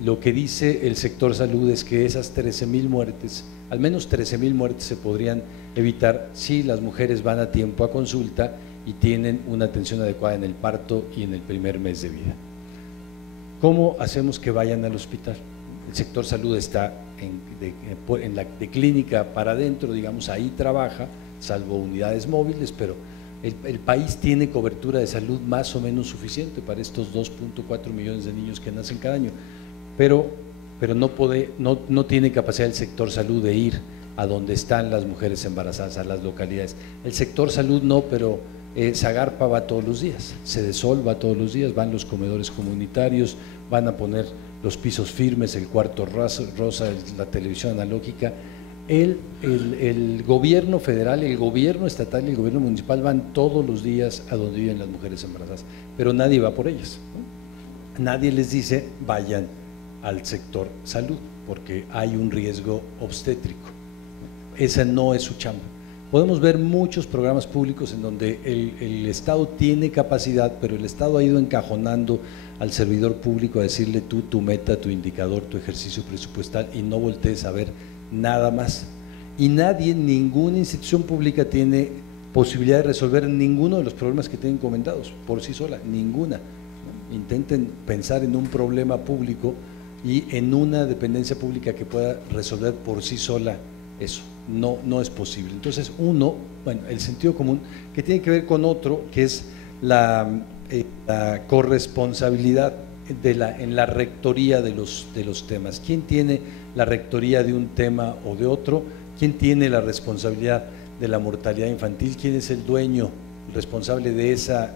Lo que dice el sector salud es que esas 13,000 muertes, al menos 13,000 muertes se podrían evitar si las mujeres van a tiempo a consulta y tienen una atención adecuada en el parto y en el primer mes de vida. ¿Cómo hacemos que vayan al hospital? El sector salud está de clínica para adentro, digamos, ahí trabaja, salvo unidades móviles, pero el país tiene cobertura de salud más o menos suficiente para estos 2.4 millones de niños que nacen cada año, pero no tiene capacidad el sector salud de ir a donde están las mujeres embarazadas, a las localidades. El sector salud no, pero Zagarpa va todos los días, Cedesol va todos los días, van los comedores comunitarios, van a poner los pisos firmes, el cuarto rosa, la televisión analógica. El gobierno federal, el gobierno estatal y el gobierno municipal van todos los días a donde viven las mujeres embarazadas, pero nadie va por ellas, ¿no? Nadie les dice vayan al sector salud porque hay un riesgo obstétrico. Esa no es su chamba. Podemos ver muchos programas públicos en donde el Estado tiene capacidad, pero el Estado ha ido encajonando al servidor público a decirle tú, tu meta, tu indicador, tu ejercicio presupuestal, y no voltees a ver nada más. Y nadie, ninguna institución pública tiene posibilidad de resolver ninguno de los problemas que tienen comentados por sí sola, ninguna, ¿no? Intenten pensar en un problema público y en una dependencia pública que pueda resolver por sí sola eso. No es posible. Entonces, el sentido común, que tiene que ver con otro, que es la corresponsabilidad en la rectoría de los temas. ¿Quién tiene la rectoría de un tema o de otro? ¿Quién tiene la responsabilidad de la mortalidad infantil? ¿Quién es el dueño, el responsable de esa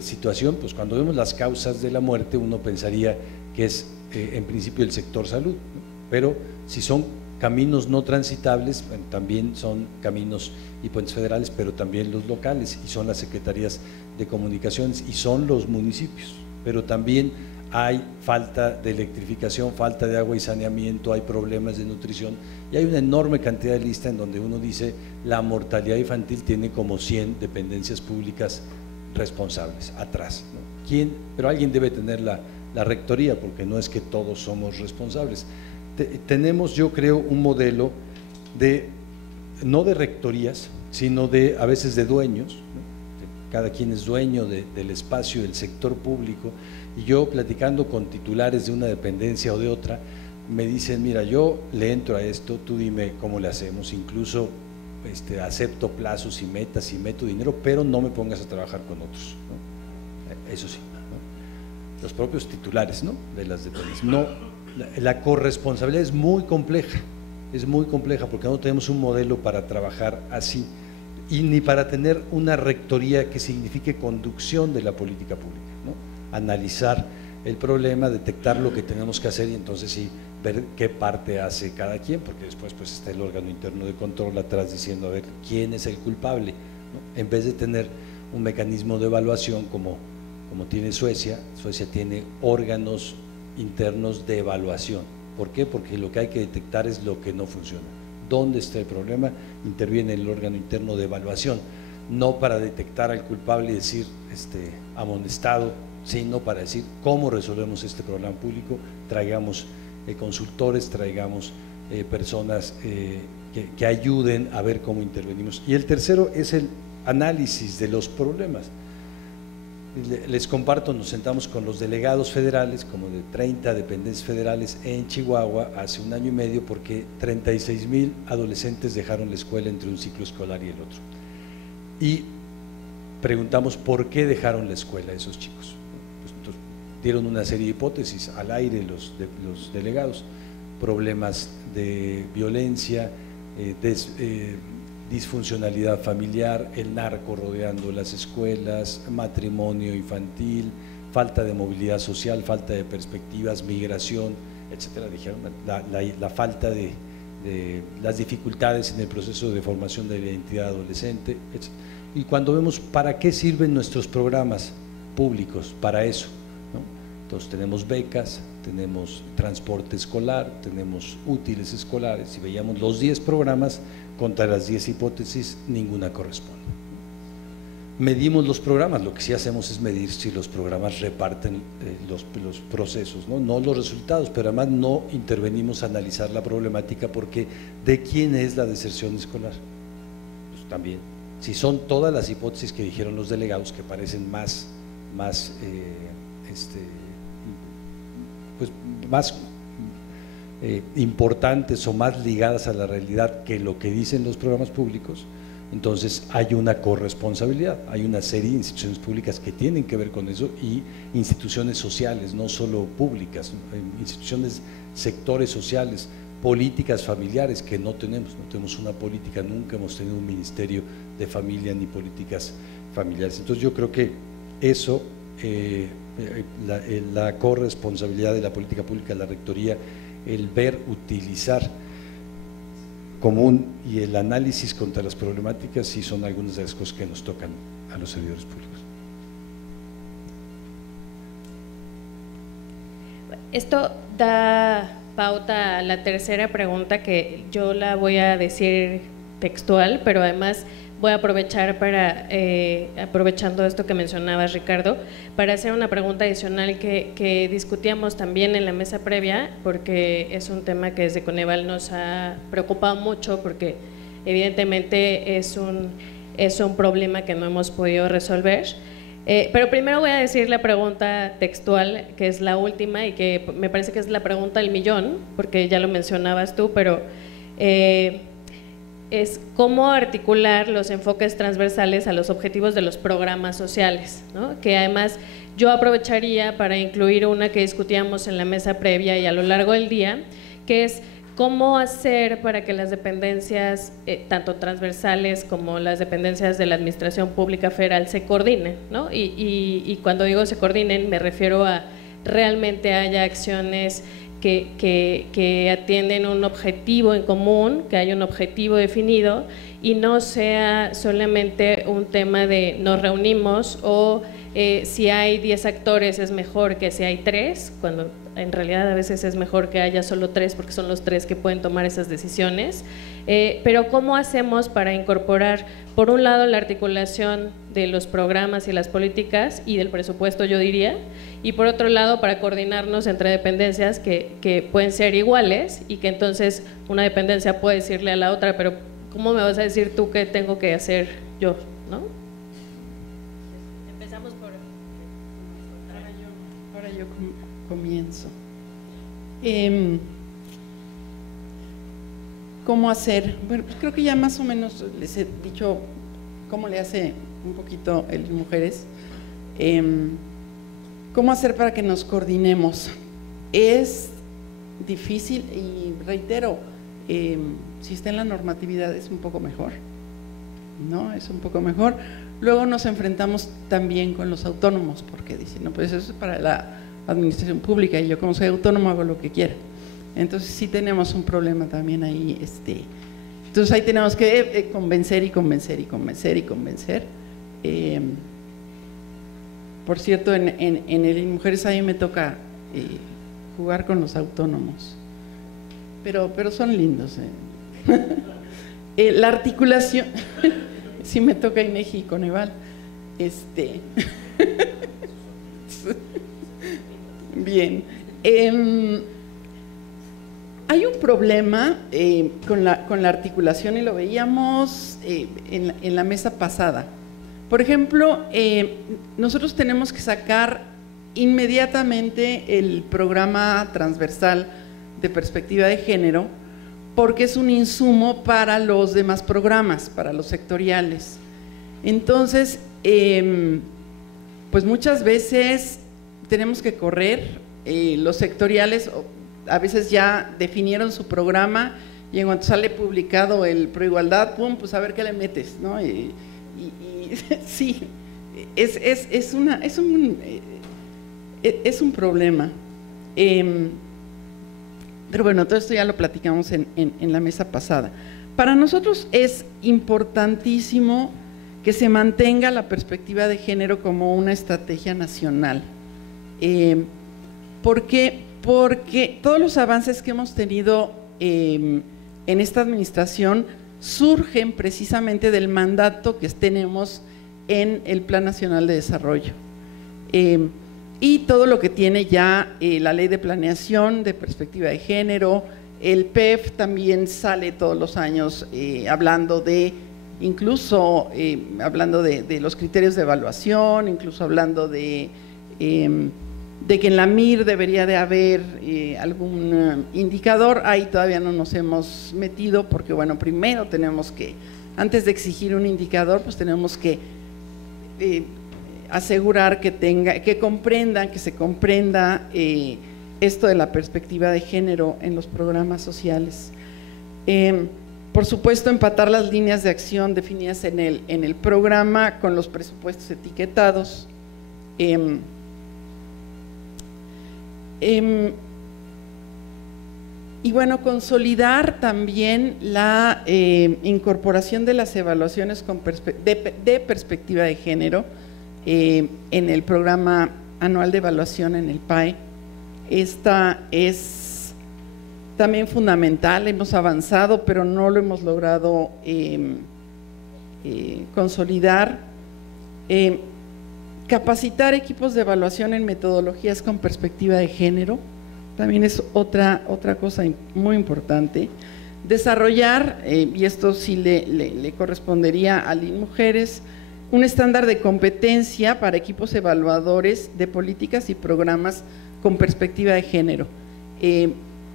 situación? Pues cuando vemos las causas de la muerte, uno pensaría que es en principio el sector salud, ¿no? Pero si son caminos no transitables, bueno, también son caminos y puentes federales, pero también los locales, y son las secretarías de comunicaciones, y son los municipios, pero también hay falta de electrificación, falta de agua y saneamiento, hay problemas de nutrición, y hay una enorme cantidad de lista en donde uno dice la mortalidad infantil tiene como 100 dependencias públicas responsables atrás, ¿no? Pero alguien debe tener la rectoría, porque no es que todos somos responsables. Tenemos, yo creo, un modelo no de rectorías, sino a veces de dueños, ¿no? cada quien es dueño del espacio, del sector público, y yo platicando con titulares de una dependencia o de otra, me dicen, mira, yo le entro a esto, tú dime cómo le hacemos, incluso acepto plazos y metas y meto dinero, pero no me pongas a trabajar con otros, ¿no? Eso sí, ¿no? Los propios titulares, ¿no?, de las dependencias. No, la corresponsabilidad es muy compleja porque no tenemos un modelo para trabajar así y ni para tener una rectoría que signifique conducción de la política pública, ¿no? Analizar el problema, detectar lo que tenemos que hacer y entonces sí ver qué parte hace cada quien, porque después pues está el órgano interno de control atrás diciendo a ver quién es el culpable, ¿no? En vez de tener un mecanismo de evaluación como tiene Suecia. Suecia tiene órganos internos de evaluación. ¿Por qué? Porque lo que hay que detectar es lo que no funciona. ¿Dónde está el problema? Interviene el órgano interno de evaluación, no para detectar al culpable y decir amonestado, sino para decir cómo resolvemos este problema público, traigamos consultores, traigamos personas que ayuden a ver cómo intervenimos. Y el tercero es el análisis de los problemas. Les comparto, nos sentamos con los delegados federales, como de 30 dependencias federales en Chihuahua hace 1 año y medio, porque 36,000 adolescentes dejaron la escuela entre un ciclo escolar y el otro. Y preguntamos por qué dejaron la escuela esos chicos. Entonces, dieron una serie de hipótesis al aire los delegados: problemas de violencia, disfuncionalidad familiar, el narco rodeando las escuelas, matrimonio infantil, falta de movilidad social, falta de perspectivas, migración, etcétera. Dijeron la falta de las dificultades en el proceso de formación de la identidad adolescente, etcétera. Y cuando vemos para qué sirven nuestros programas públicos, para eso, ¿no? Entonces tenemos becas, tenemos transporte escolar, tenemos útiles escolares, y veíamos los 10 programas contra las 10 hipótesis, ninguna corresponde. Medimos los programas, lo que sí hacemos es medir si los programas reparten los procesos, ¿no? Los resultados, pero además no intervenimos a analizar la problemática, porque ¿de quién es la deserción escolar? Pues también, si son todas las hipótesis que dijeron los delegados, que parecen más importantes o más ligadas a la realidad que lo que dicen los programas públicos, entonces hay una corresponsabilidad, hay una serie de instituciones públicas que tienen que ver con eso, y instituciones sociales, no solo públicas, instituciones, sectores sociales, políticas familiares que no tenemos una política, nunca hemos tenido un ministerio de familia ni políticas familiares. Entonces yo creo que eso, la corresponsabilidad de la política pública, la rectoría, el ver, utilizar común y el análisis contra las problemáticas, sí son algunas de las cosas que nos tocan a los servidores públicos. Esto da pauta a la tercera pregunta, que yo la voy a decir textual, pero además voy a aprovechar para, aprovechando esto que mencionabas, Ricardo, para hacer una pregunta adicional que discutíamos también en la mesa previa, porque es un tema que desde Coneval nos ha preocupado mucho, porque evidentemente es un problema que no hemos podido resolver. Pero primero voy a decir la pregunta textual, que es la última y que me parece que es la pregunta del millón, porque ya lo mencionabas tú, pero es cómo articular los enfoques transversales a los objetivos de los programas sociales, ¿no? Que además yo aprovecharía para incluir una que discutíamos en la mesa previa y a lo largo del día, que es cómo hacer para que las dependencias, tanto transversales como las dependencias de la Administración Pública Federal, se coordinen, ¿no? Y cuando digo se coordinen, me refiero a realmente haya acciones que atienden un objetivo en común, que haya un objetivo definido y no sea solamente un tema de nos reunimos o si hay 10 actores es mejor que si hay 3, cuando en realidad a veces es mejor que haya solo 3 porque son los 3 que pueden tomar esas decisiones. Pero ¿cómo hacemos para incorporar, por un lado, la articulación de los programas y las políticas y del presupuesto, yo diría, y por otro lado, para coordinarnos entre dependencias que pueden ser iguales y que entonces una dependencia puede decirle a la otra, pero ¿cómo me vas a decir tú qué tengo que hacer yo? ¿No? yo comienzo. ¿Cómo hacer? Bueno, pues creo que ya más o menos les he dicho cómo le hace un poquito el Mujeres. ¿Cómo hacer para que nos coordinemos? Es difícil y reitero, si está en la normatividad es un poco mejor, ¿no? Es un poco mejor. Luego nos enfrentamos también con los autónomos, porque dicen, no, pues eso es para la administración pública y yo como soy autónomo hago lo que quiera. Entonces sí tenemos un problema también ahí. Entonces ahí tenemos que convencer y convencer y convencer y convencer. Por cierto, en el Mujeres a mí me toca jugar con los autónomos, pero son lindos. La articulación, sí me toca INEGI y Coneval. Bien. Hay un problema con la articulación y lo veíamos en la mesa pasada. Por ejemplo, nosotros tenemos que sacar inmediatamente el programa transversal de perspectiva de género porque es un insumo para los demás programas, para los sectoriales. Entonces, pues muchas veces tenemos que correr, los sectoriales a veces ya definieron su programa y en cuanto sale publicado el Proigualdad, pum, pues a ver qué le metes, ¿no? Sí, es un problema. Pero bueno, todo esto ya lo platicamos en la mesa pasada. Para nosotros es importantísimo que se mantenga la perspectiva de género como una estrategia nacional. Porque todos los avances que hemos tenido en esta administración surgen precisamente del mandato que tenemos en el Plan Nacional de Desarrollo. Y todo lo que tiene ya la Ley de Planeación de Perspectiva de Género, el PEF también sale todos los años hablando de, incluso hablando de los criterios de evaluación, incluso hablando de que en la MIR debería de haber algún indicador. Ahí todavía no nos hemos metido porque, bueno, primero tenemos que, antes de exigir un indicador, pues tenemos que asegurar que se comprenda esto de la perspectiva de género en los programas sociales. Por supuesto, empatar las líneas de acción definidas en el programa con los presupuestos etiquetados. Y bueno, consolidar también la incorporación de las evaluaciones de perspectiva de género en el programa anual de evaluación en el PAE. Esta es también fundamental, hemos avanzado, pero no lo hemos logrado consolidar. Capacitar equipos de evaluación en metodologías con perspectiva de género, también es otra cosa muy importante. Desarrollar, y esto sí le correspondería a LIN Mujeres, un estándar de competencia para equipos evaluadores de políticas y programas con perspectiva de género.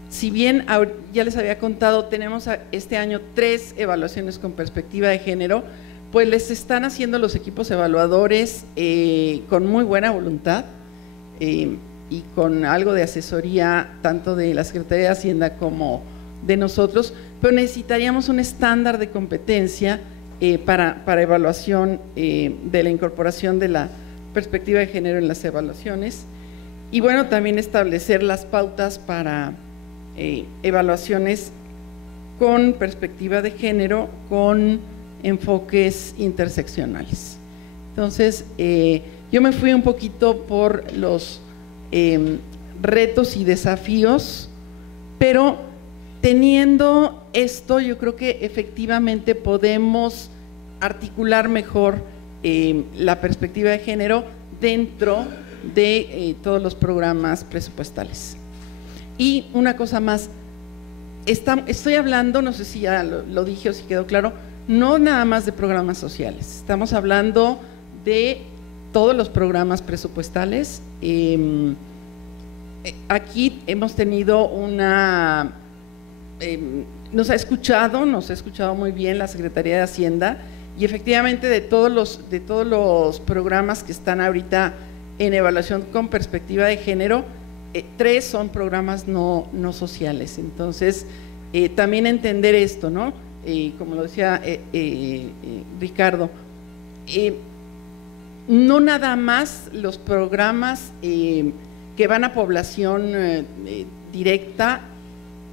Si bien ya les había contado, tenemos este año 3 evaluaciones con perspectiva de género, pues les están haciendo los equipos evaluadores con muy buena voluntad y con algo de asesoría tanto de la Secretaría de Hacienda como de nosotros, pero necesitaríamos un estándar de competencia para evaluación de la incorporación de la perspectiva de género en las evaluaciones. Y bueno, también establecer las pautas para evaluaciones con perspectiva de género, con enfoques interseccionales. Entonces, yo me fui un poquito por los retos y desafíos, pero teniendo esto, yo creo que efectivamente podemos articular mejor la perspectiva de género dentro de todos los programas presupuestales. Y una cosa más, estoy hablando, no sé si ya lo dije o si quedó claro, no nada más de programas sociales, estamos hablando de todos los programas presupuestales, aquí hemos tenido una, nos ha escuchado muy bien la Secretaría de Hacienda, y efectivamente de todos los programas que están ahorita en evaluación con perspectiva de género, 3 son programas no sociales. Entonces, también entender esto, ¿no? Como lo decía Ricardo, no nada más los programas que van a población directa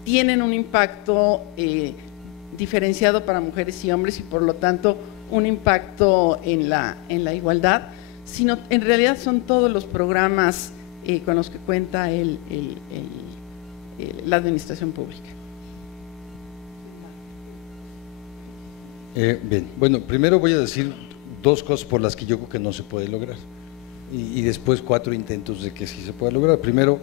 tienen un impacto diferenciado para mujeres y hombres, y por lo tanto un impacto en la igualdad, sino en realidad son todos los programas con los que cuenta la administración pública. Bien, bueno, primero voy a decir 2 cosas por las que yo creo que no se puede lograr, y después 4 intentos de que sí se pueda lograr. Primero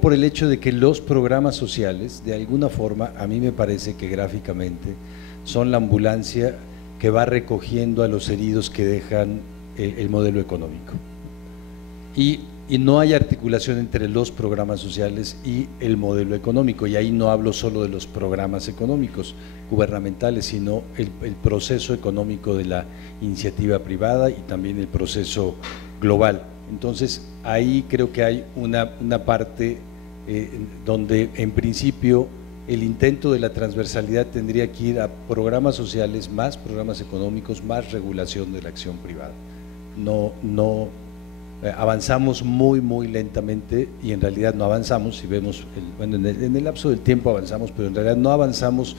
por el hecho de que los programas sociales, de alguna forma, a mí me parece que gráficamente son la ambulancia que va recogiendo a los heridos que dejan el modelo económico. Y no hay articulación entre los programas sociales y el modelo económico, y ahí no hablo solo de los programas económicos gubernamentales, sino el proceso económico de la iniciativa privada y también el proceso global. Entonces, ahí creo que hay una parte donde en principio el intento de la transversalidad tendría que ir a programas sociales, más programas económicos, más regulación de la acción privada. Avanzamos muy lentamente, y en realidad no avanzamos, si vemos, en el lapso del tiempo avanzamos, pero en realidad no avanzamos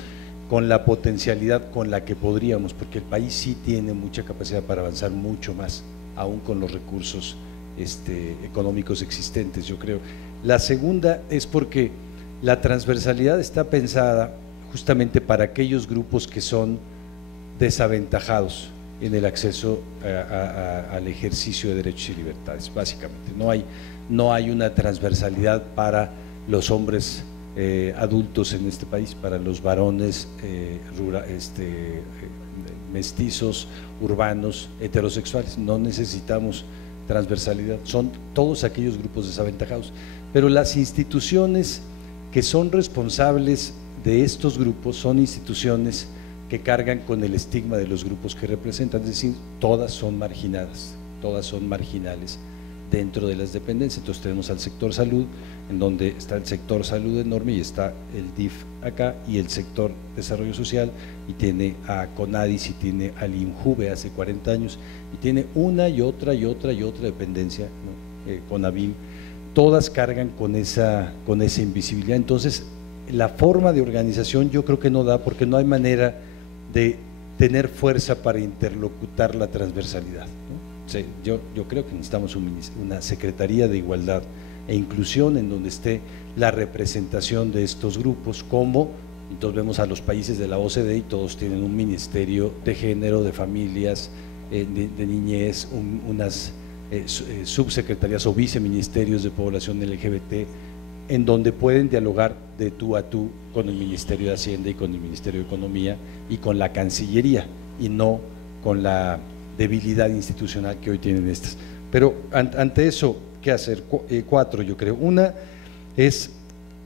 con la potencialidad con la que podríamos, porque el país sí tiene mucha capacidad para avanzar mucho más, aún con los recursos económicos existentes, yo creo. La segunda es porque la transversalidad está pensada justamente para aquellos grupos que son desaventajados en el acceso al ejercicio de derechos y libertades, básicamente. No hay una transversalidad para los hombres adultos en este país, para los varones mestizos, urbanos, heterosexuales. No necesitamos transversalidad, son todos aquellos grupos desaventajados, pero las instituciones que son responsables de estos grupos son instituciones que cargan con el estigma de los grupos que representan, es decir, todas son marginadas, todas son marginales dentro de las dependencias. Entonces tenemos al sector salud, en donde está el sector salud enorme, y está el DIF acá, y el sector desarrollo social, y tiene a CONADIS, y tiene al INJUVE hace 40 años, y tiene una y otra dependencia, ¿no? CONAVIM, todas cargan con esa invisibilidad. Entonces, la forma de organización yo creo que no da, porque no hay manera de tener fuerza para interlocutar la transversalidad, ¿no? O sea, yo creo que necesitamos una Secretaría de Igualdad e Inclusión en donde esté la representación de estos grupos, como entonces vemos a los países de la OCDE y todos tienen un ministerio de género, de familias, de niñez, unas subsecretarías o viceministerios de población LGBT, en donde pueden dialogar de tú a tú con el Ministerio de Hacienda y con el Ministerio de Economía y con la Cancillería, y no con la debilidad institucional que hoy tienen estas. Pero ante eso, ¿qué hacer? 4 yo creo. Una es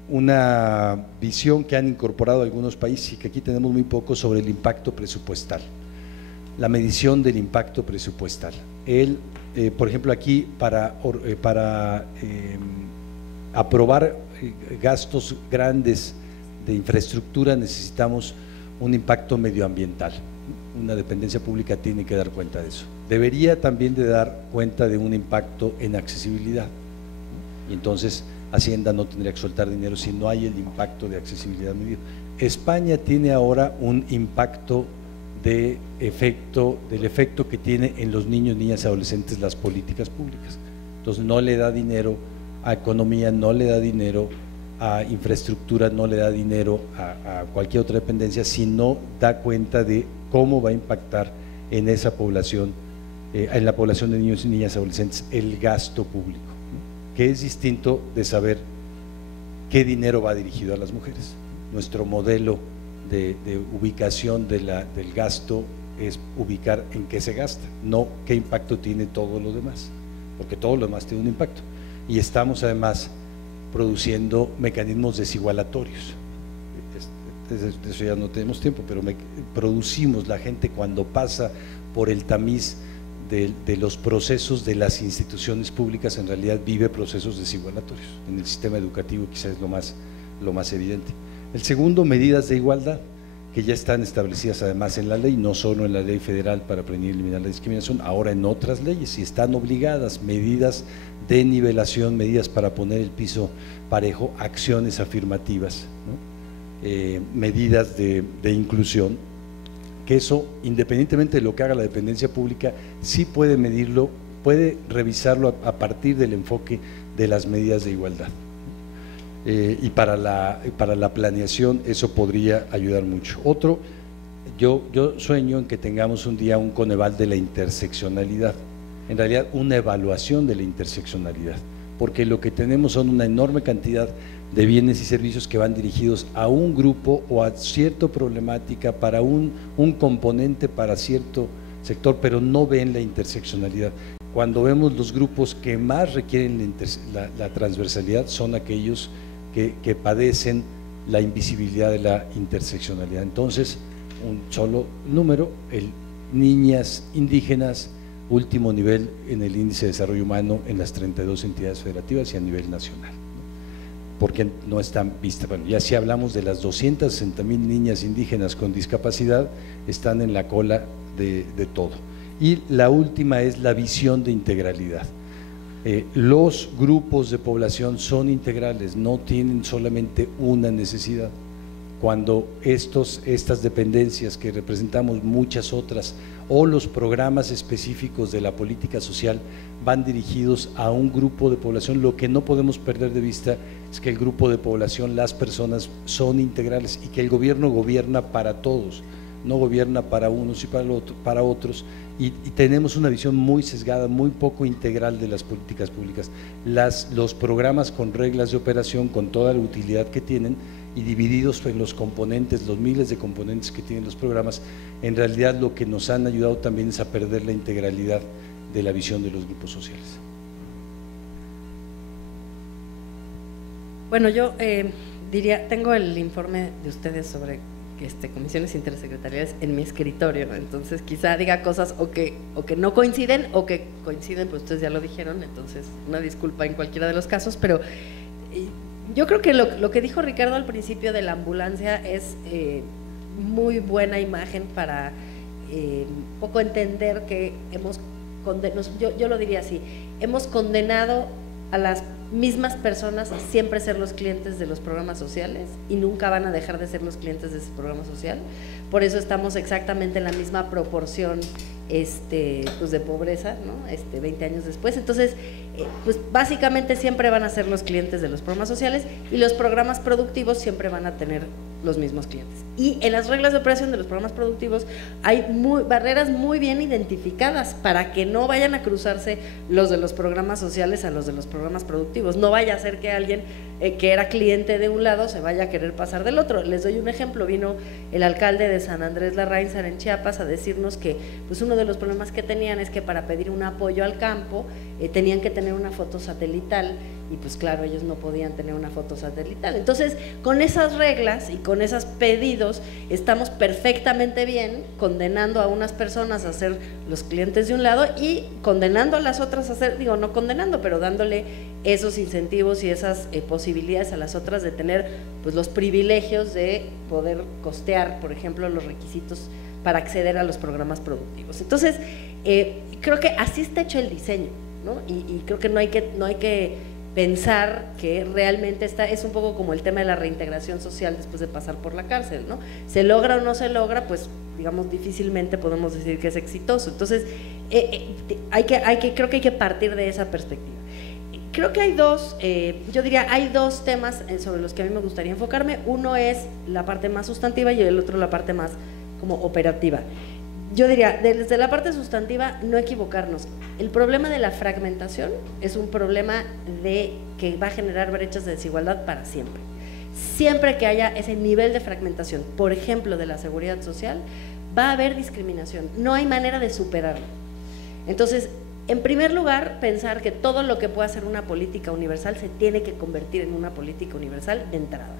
una visión que han incorporado algunos países y que aquí tenemos muy poco, sobre el impacto presupuestal, la medición del impacto presupuestal. Por ejemplo, aquí para aprobar gastos grandes de infraestructura necesitamos un impacto medioambiental. Una dependencia pública tiene que dar cuenta de eso. Debería también de dar cuenta de un impacto en accesibilidad, y entonces Hacienda no tendría que soltar dinero si no hay el impacto de accesibilidad medido. España tiene ahora un impacto del efecto que tiene en los niños, niñas y adolescentes las políticas públicas. Entonces no le da dinero a economía, no le da dinero a infraestructura, no le da dinero a cualquier otra dependencia, si no da cuenta de cómo va a impactar en esa población, en la población de niños y niñas y adolescentes, el gasto público, ¿no? Que es distinto de saber qué dinero va dirigido a las mujeres. Nuestro modelo de ubicación del gasto es ubicar en qué se gasta, no qué impacto tiene todo lo demás, porque todo lo demás tiene un impacto. y estamos además produciendo mecanismos desigualatorios. De eso ya no tenemos tiempo, pero producimos, la gente cuando pasa por el tamiz de los procesos de las instituciones públicas, en realidad vive procesos desigualatorios. En el sistema educativo quizás es lo más evidente. El segundo, medidas de igualdad, que ya están establecidas además en la ley, no solo en la ley federal para prevenir y eliminar la discriminación, ahora en otras leyes, y están obligadas, medidas de nivelación, medidas para poner el piso parejo, acciones afirmativas, ¿no? Medidas de inclusión, que eso, independientemente de lo que haga la dependencia pública, sí puede medirlo, puede revisarlo a partir del enfoque de las medidas de igualdad. Y para la planeación eso podría ayudar mucho. Otro, yo sueño en que tengamos un día un Coneval de la interseccionalidad, en realidad una evaluación de la interseccionalidad, porque lo que tenemos son una enorme cantidad de bienes y servicios que van dirigidos a un grupo o a cierta problemática, para un componente, para cierto sector, pero no ven la interseccionalidad. Cuando vemos los grupos que más requieren la transversalidad son aquellos que padecen la invisibilidad de la interseccionalidad. Entonces, un solo número, niñas indígenas, último nivel en el índice de desarrollo humano en las 32 entidades federativas y a nivel nacional, ¿no? Porque no están vistas. Bueno, ya si hablamos de las 260,000 niñas indígenas con discapacidad, están en la cola de todo. Y la última es la visión de integralidad. Los grupos de población son integrales, no tienen solamente una necesidad. Cuando estas dependencias, que representamos muchas otras, o los programas específicos de la política social van dirigidos a un grupo de población, lo que no podemos perder de vista es que el grupo de población, las personas son integrales, y que el gobierno gobierna para todos, no gobierna para unos y para otros, y tenemos una visión muy sesgada, muy poco integral de las políticas públicas. Los programas con reglas de operación, con toda la utilidad que tienen, y divididos en los componentes, los miles de componentes que tienen los programas, en realidad lo que nos han ayudado también es a perder la integralidad de la visión de los grupos sociales. Bueno, yo diría, tengo el informe de ustedes sobre comisiones intersecretariales en mi escritorio, entonces quizá diga cosas o que no coinciden o que coinciden, pues ustedes ya lo dijeron, entonces una disculpa en cualquiera de los casos, pero yo creo que lo que dijo Ricardo al principio de la ambulancia es muy buena imagen para un poco entender que yo lo diría así, hemos condenado a las mismas personas a siempre ser los clientes de los programas sociales y nunca van a dejar de ser los clientes de ese programa social. Por eso estamos exactamente en la misma proporción pues de pobreza, ¿no? 20 años después. Entonces, pues básicamente siempre van a ser los clientes de los programas sociales, y los programas productivos siempre van a tener los mismos clientes. Y en las reglas de operación de los programas productivos hay barreras muy bien identificadas para que no vayan a cruzarse los de los programas sociales a los de los programas productivos. No vaya a ser que alguien que era cliente de un lado se vaya a querer pasar del otro. Les doy un ejemplo, vino el alcalde de San Andrés Larraínzar en Chiapas a decirnos que pues uno de los problemas que tenían es que para pedir un apoyo al campo tenían que tener una foto satelital, y pues claro, ellos no podían tener una foto satelital. Entonces, con esas reglas y con esos pedidos estamos perfectamente bien condenando a unas personas a ser los clientes de un lado y condenando a las otras a ser, digo, no condenando, pero dándole esos incentivos y esas posibilidades a las otras de tener pues los privilegios de poder costear, por ejemplo, los requisitos para acceder a los programas productivos. Entonces, creo que así está hecho el diseño, ¿no? Y creo que no hay que pensar que realmente es un poco como el tema de la reintegración social después de pasar por la cárcel, ¿no? Se logra o no se logra, pues digamos difícilmente podemos decir que es exitoso. Entonces creo que hay que partir de esa perspectiva. Creo que hay hay dos temas sobre los que a mí me gustaría enfocarme. Uno es la parte más sustantiva y el otro la parte más como operativa. Yo diría, desde la parte sustantiva, no equivocarnos. El problema de la fragmentación es un problema que va a generar brechas de desigualdad para siempre. Siempre que haya ese nivel de fragmentación, por ejemplo, de la seguridad social, va a haber discriminación. No hay manera de superarlo. Entonces, En primer lugar, pensar que todo lo que pueda ser una política universal se tiene que convertir en una política universal de entrada.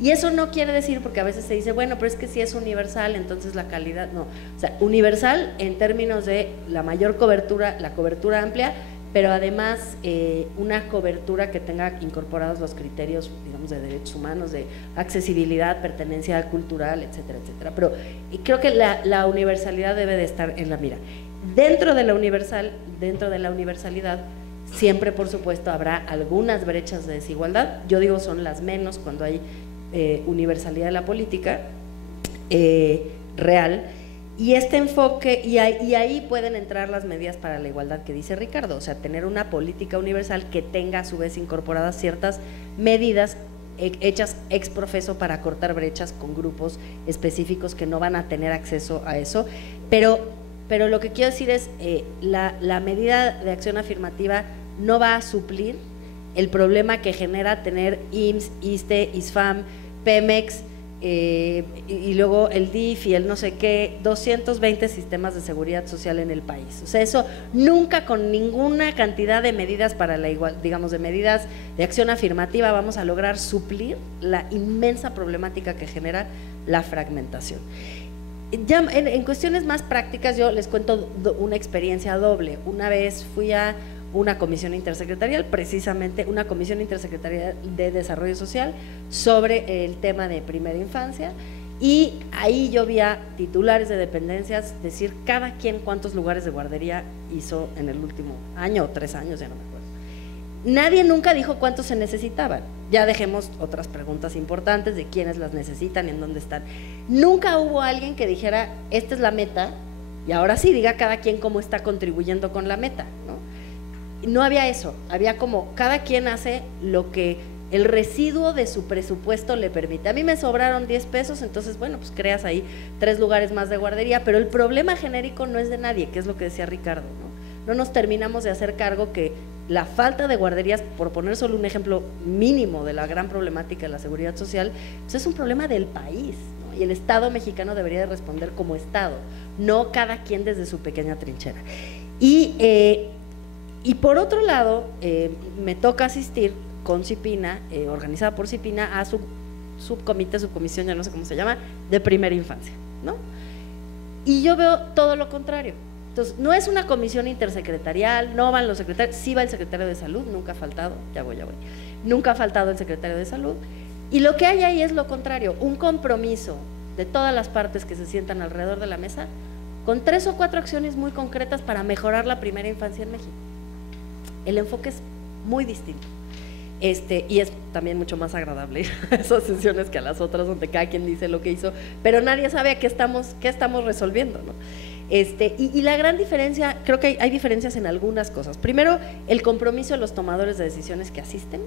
Y eso no quiere decir, porque a veces se dice, bueno, pero es que si es universal, entonces la calidad, no. O sea, universal en términos de la mayor cobertura, la cobertura amplia, pero además una cobertura que tenga incorporados los criterios, digamos, de derechos humanos, de accesibilidad, pertenencia cultural, etcétera, etcétera. Pero creo que la universalidad debe de estar en la mira. Dentro de la universalidad, siempre, por supuesto, habrá algunas brechas de desigualdad. Yo digo son las menos cuando hay universalidad de la política real. Y este enfoque, y ahí pueden entrar las medidas para la igualdad que dice Ricardo, o sea, tener una política universal que tenga a su vez incorporadas ciertas medidas hechas ex profeso para cortar brechas con grupos específicos que no van a tener acceso a eso, pero lo que quiero decir es, la medida de acción afirmativa no va a suplir el problema que genera tener IMSS, ISSSTE, ISFAM, Pemex, y luego el DIF y el no sé qué, 220 sistemas de seguridad social en el país. O sea, eso nunca con ninguna cantidad de medidas para la igualdad, digamos, de medidas de acción afirmativa vamos a lograr suplir la inmensa problemática que genera la fragmentación. Ya en cuestiones más prácticas yo les cuento una experiencia doble. Una vez fui a una comisión intersecretarial, precisamente una comisión intersecretarial de desarrollo social sobre el tema de primera infancia, y ahí yo vi a titulares de dependencias decir cada quien cuántos lugares de guardería hizo en el último año o 3 años, ya no me acuerdo. Nadie nunca dijo cuántos se necesitaban. Ya dejemos otras preguntas importantes de quiénes las necesitan y en dónde están. Nunca hubo alguien que dijera esta es la meta y ahora sí diga cada quien cómo está contribuyendo con la meta, ¿no? No había eso, había como cada quien hace lo que el residuo de su presupuesto le permite. A mí me sobraron 10 pesos, entonces bueno, pues creas ahí 3 lugares más de guardería, pero el problema genérico no es de nadie, que es lo que decía Ricardo, ¿no? No nos terminamos de hacer cargo que la falta de guarderías, por poner solo un ejemplo mínimo de la gran problemática de la seguridad social, pues es un problema del país, ¿no? Y el Estado mexicano debería de responder como Estado, no cada quien desde su pequeña trinchera. Y por otro lado, me toca asistir con CIPINA, organizada por CIPINA, a su subcomisión, ya no sé cómo se llama, de primera infancia, ¿no? Y yo veo todo lo contrario. Entonces, no es una comisión intersecretarial, no van los secretarios, sí va el secretario de salud, nunca ha faltado, ya voy, nunca ha faltado el secretario de salud, y lo que hay ahí es lo contrario, un compromiso de todas las partes que se sientan alrededor de la mesa, con 3 o 4 acciones muy concretas para mejorar la primera infancia en México. El enfoque es muy distinto, y es también mucho más agradable a esas sesiones que a las otras donde cada quien dice lo que hizo, pero nadie sabe a qué estamos resolviendo, ¿no? Y la gran diferencia, creo que hay diferencias en algunas cosas. Primero, el compromiso de los tomadores de decisiones que asisten,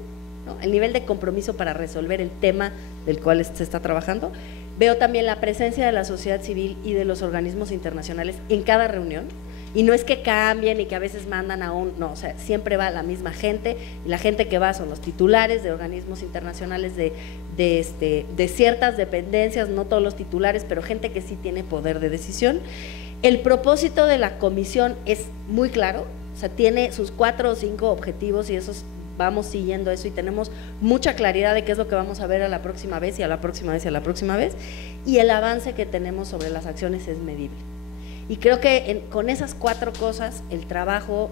¿no? El nivel de compromiso para resolver el tema del cual se está trabajando. Veo también la presencia de la sociedad civil y de los organismos internacionales en cada reunión. Y no es que cambien y que a veces mandan no, o sea, siempre va la misma gente, y la gente que va son los titulares de organismos internacionales de ciertas dependencias, no todos los titulares, pero gente que sí tiene poder de decisión. El propósito de la comisión es muy claro, o sea, tiene sus 4 o 5 objetivos y esos vamos siguiendo eso y tenemos mucha claridad de qué es lo que vamos a ver a la próxima vez y a la próxima vez y a la próxima vez, y el avance que tenemos sobre las acciones es medible. Y creo que con esas 4 cosas el trabajo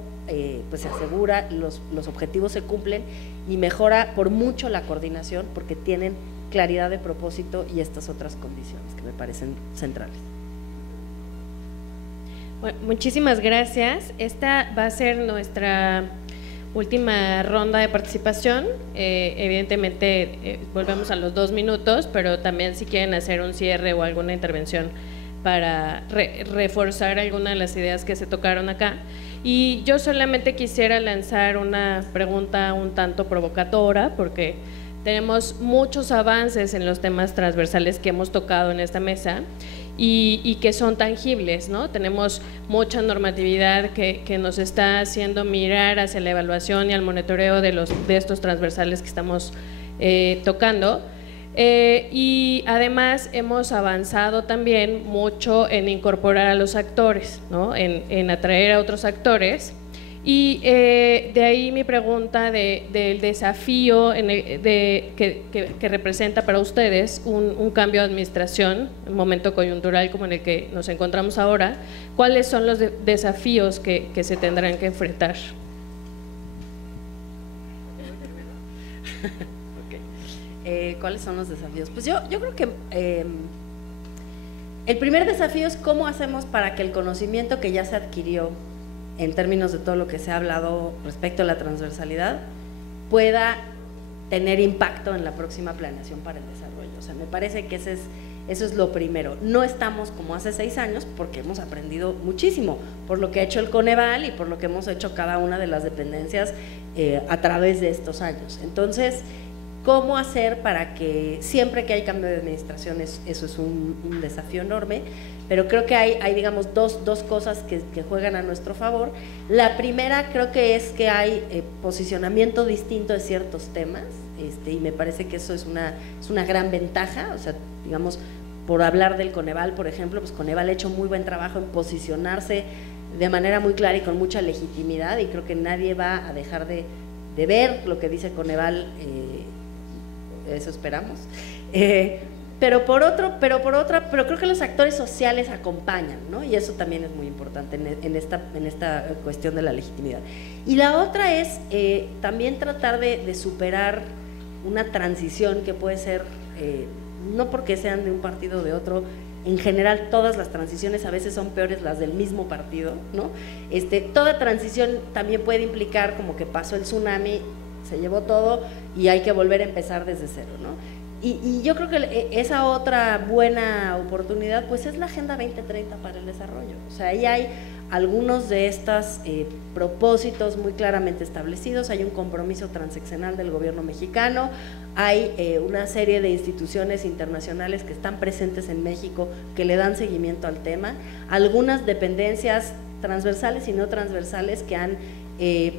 pues se asegura, los objetivos se cumplen y mejora por mucho la coordinación porque tienen claridad de propósito y estas otras condiciones que me parecen centrales. Bueno, muchísimas gracias. Esta va a ser nuestra última ronda de participación. Evidentemente volvemos a los 2 minutos, pero también si quieren hacer un cierre o alguna intervención para reforzar alguna de las ideas que se tocaron acá. Y yo solamente quisiera lanzar una pregunta un tanto provocadora, porque tenemos muchos avances en los temas transversales que hemos tocado en esta mesa y que son tangibles, ¿no? Tenemos mucha normatividad que nos está haciendo mirar hacia la evaluación y al monitoreo de estos transversales que estamos tocando. Y además hemos avanzado también mucho en incorporar a los actores, ¿no? En atraer a otros actores Y de ahí mi pregunta del desafío que representa para ustedes un cambio de administración, un momento coyuntural como en el que nos encontramos ahora. ¿Cuáles son los desafíos que se tendrán que enfrentar? ¿Cuáles son los desafíos? Pues yo creo que el primer desafío es cómo hacemos para que el conocimiento que ya se adquirió en términos de todo lo que se ha hablado respecto a la transversalidad pueda tener impacto en la próxima planeación para el desarrollo. O sea, me parece que eso es lo primero. No estamos como hace 6 años porque hemos aprendido muchísimo por lo que ha hecho el Coneval y por lo que hemos hecho cada una de las dependencias a través de estos años. Entonces, ¿cómo hacer para que siempre que hay cambio de administración, eso es un desafío enorme? Pero creo que hay digamos, dos cosas que juegan a nuestro favor. La primera creo que es que hay posicionamiento distinto de ciertos temas, y me parece que eso es una gran ventaja. O sea, digamos, por hablar del Coneval, por ejemplo, pues Coneval ha hecho muy buen trabajo en posicionarse de manera muy clara y con mucha legitimidad, y creo que nadie va a dejar de ver lo que dice Coneval, eso esperamos. Pero creo que los actores sociales acompañan, ¿no? Y eso también es muy importante en esta cuestión de la legitimidad. Y la otra es también tratar de superar una transición que puede ser, no porque sean de un partido o de otro, en general todas las transiciones a veces son peores las del mismo partido, ¿no? Toda transición también puede implicar como que pasó el tsunami, se llevó todo y hay que volver a empezar desde cero, ¿no? Y yo creo que esa otra buena oportunidad pues es la Agenda 2030 para el desarrollo. O sea, ahí hay algunos de estos propósitos muy claramente establecidos, hay un compromiso transeccional del gobierno mexicano, hay una serie de instituciones internacionales que están presentes en México que le dan seguimiento al tema, algunas dependencias transversales y no transversales que han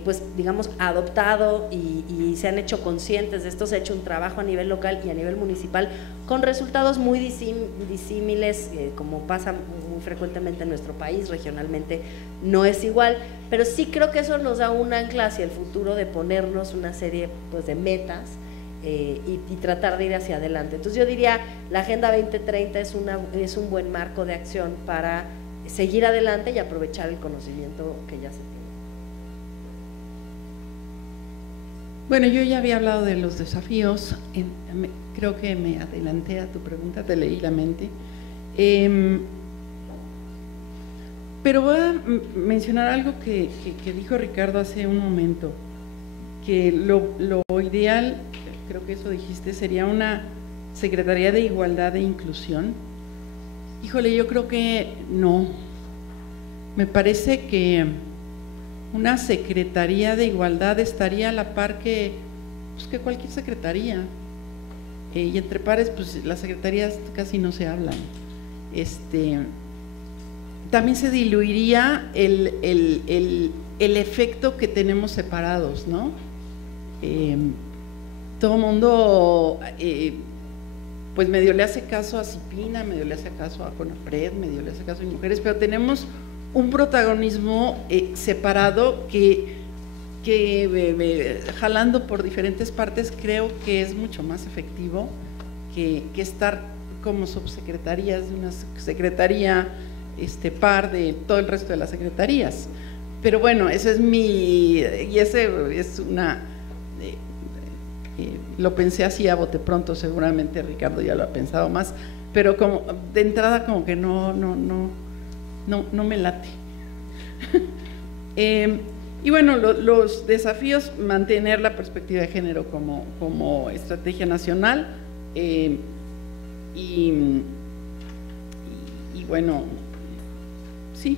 pues digamos adoptado y se han hecho conscientes de esto, se ha hecho un trabajo a nivel local y a nivel municipal con resultados muy disímiles, como pasa muy frecuentemente en nuestro país, regionalmente no es igual, pero sí creo que eso nos da un ancla hacia el futuro de ponernos una serie pues de metas y tratar de ir hacia adelante. Entonces yo diría la Agenda 2030 es un buen marco de acción para seguir adelante y aprovechar el conocimiento que ya se tiene. Bueno, yo ya había hablado de los desafíos, creo que me adelanté a tu pregunta, te leí la mente, pero voy a mencionar algo que dijo Ricardo hace un momento, que lo ideal, creo que eso dijiste, sería una Secretaría de Igualdad e Inclusión. Híjole, yo creo que no, me parece que una Secretaría de Igualdad estaría a la par que cualquier secretaría, y entre pares pues las secretarías casi no se hablan. También se diluiría el efecto que tenemos separados, ¿no? Todo el mundo pues medio le hace caso a CIPINA, medio le hace caso a CONAPRED, medio le hace caso a mujeres, pero tenemos un protagonismo separado que jalando por diferentes partes creo que es mucho más efectivo que estar como subsecretarías de una secretaría par de todo el resto de las secretarías. Pero bueno, ese es lo pensé así a bote pronto, seguramente Ricardo ya lo ha pensado más, pero como de entrada como que no me late. Y bueno, los desafíos, mantener la perspectiva de género como estrategia nacional, y bueno, sí,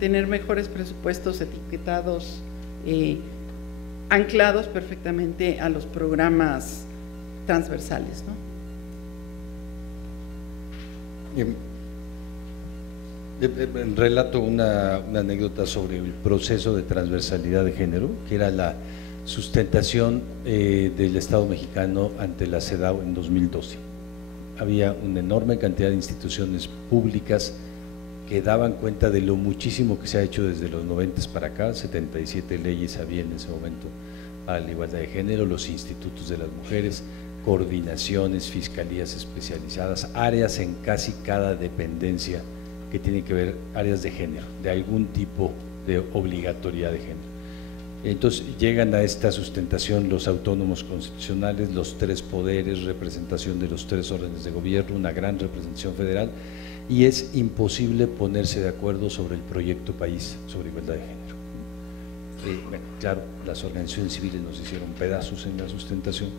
tener mejores presupuestos etiquetados, anclados perfectamente a los programas transversales, ¿no? Relato una anécdota sobre el proceso de transversalidad de género, que era la sustentación del Estado mexicano ante la CEDAW en 2012. Había una enorme cantidad de instituciones públicas que daban cuenta de lo muchísimo que se ha hecho desde los 90 para acá. 77 leyes había en ese momento a la igualdad de género, los institutos de las mujeres, coordinaciones, fiscalías especializadas, áreas en casi cada dependencia que tienen que ver, áreas de género, de algún tipo de obligatoriedad de género. Entonces llegan a esta sustentación los autónomos constitucionales, los 3 poderes, representación de los 3 órdenes de gobierno, una gran representación federal, y es imposible ponerse de acuerdo sobre el proyecto país sobre igualdad de género. Bueno, claro, las organizaciones civiles nos hicieron pedazos en la sustentación,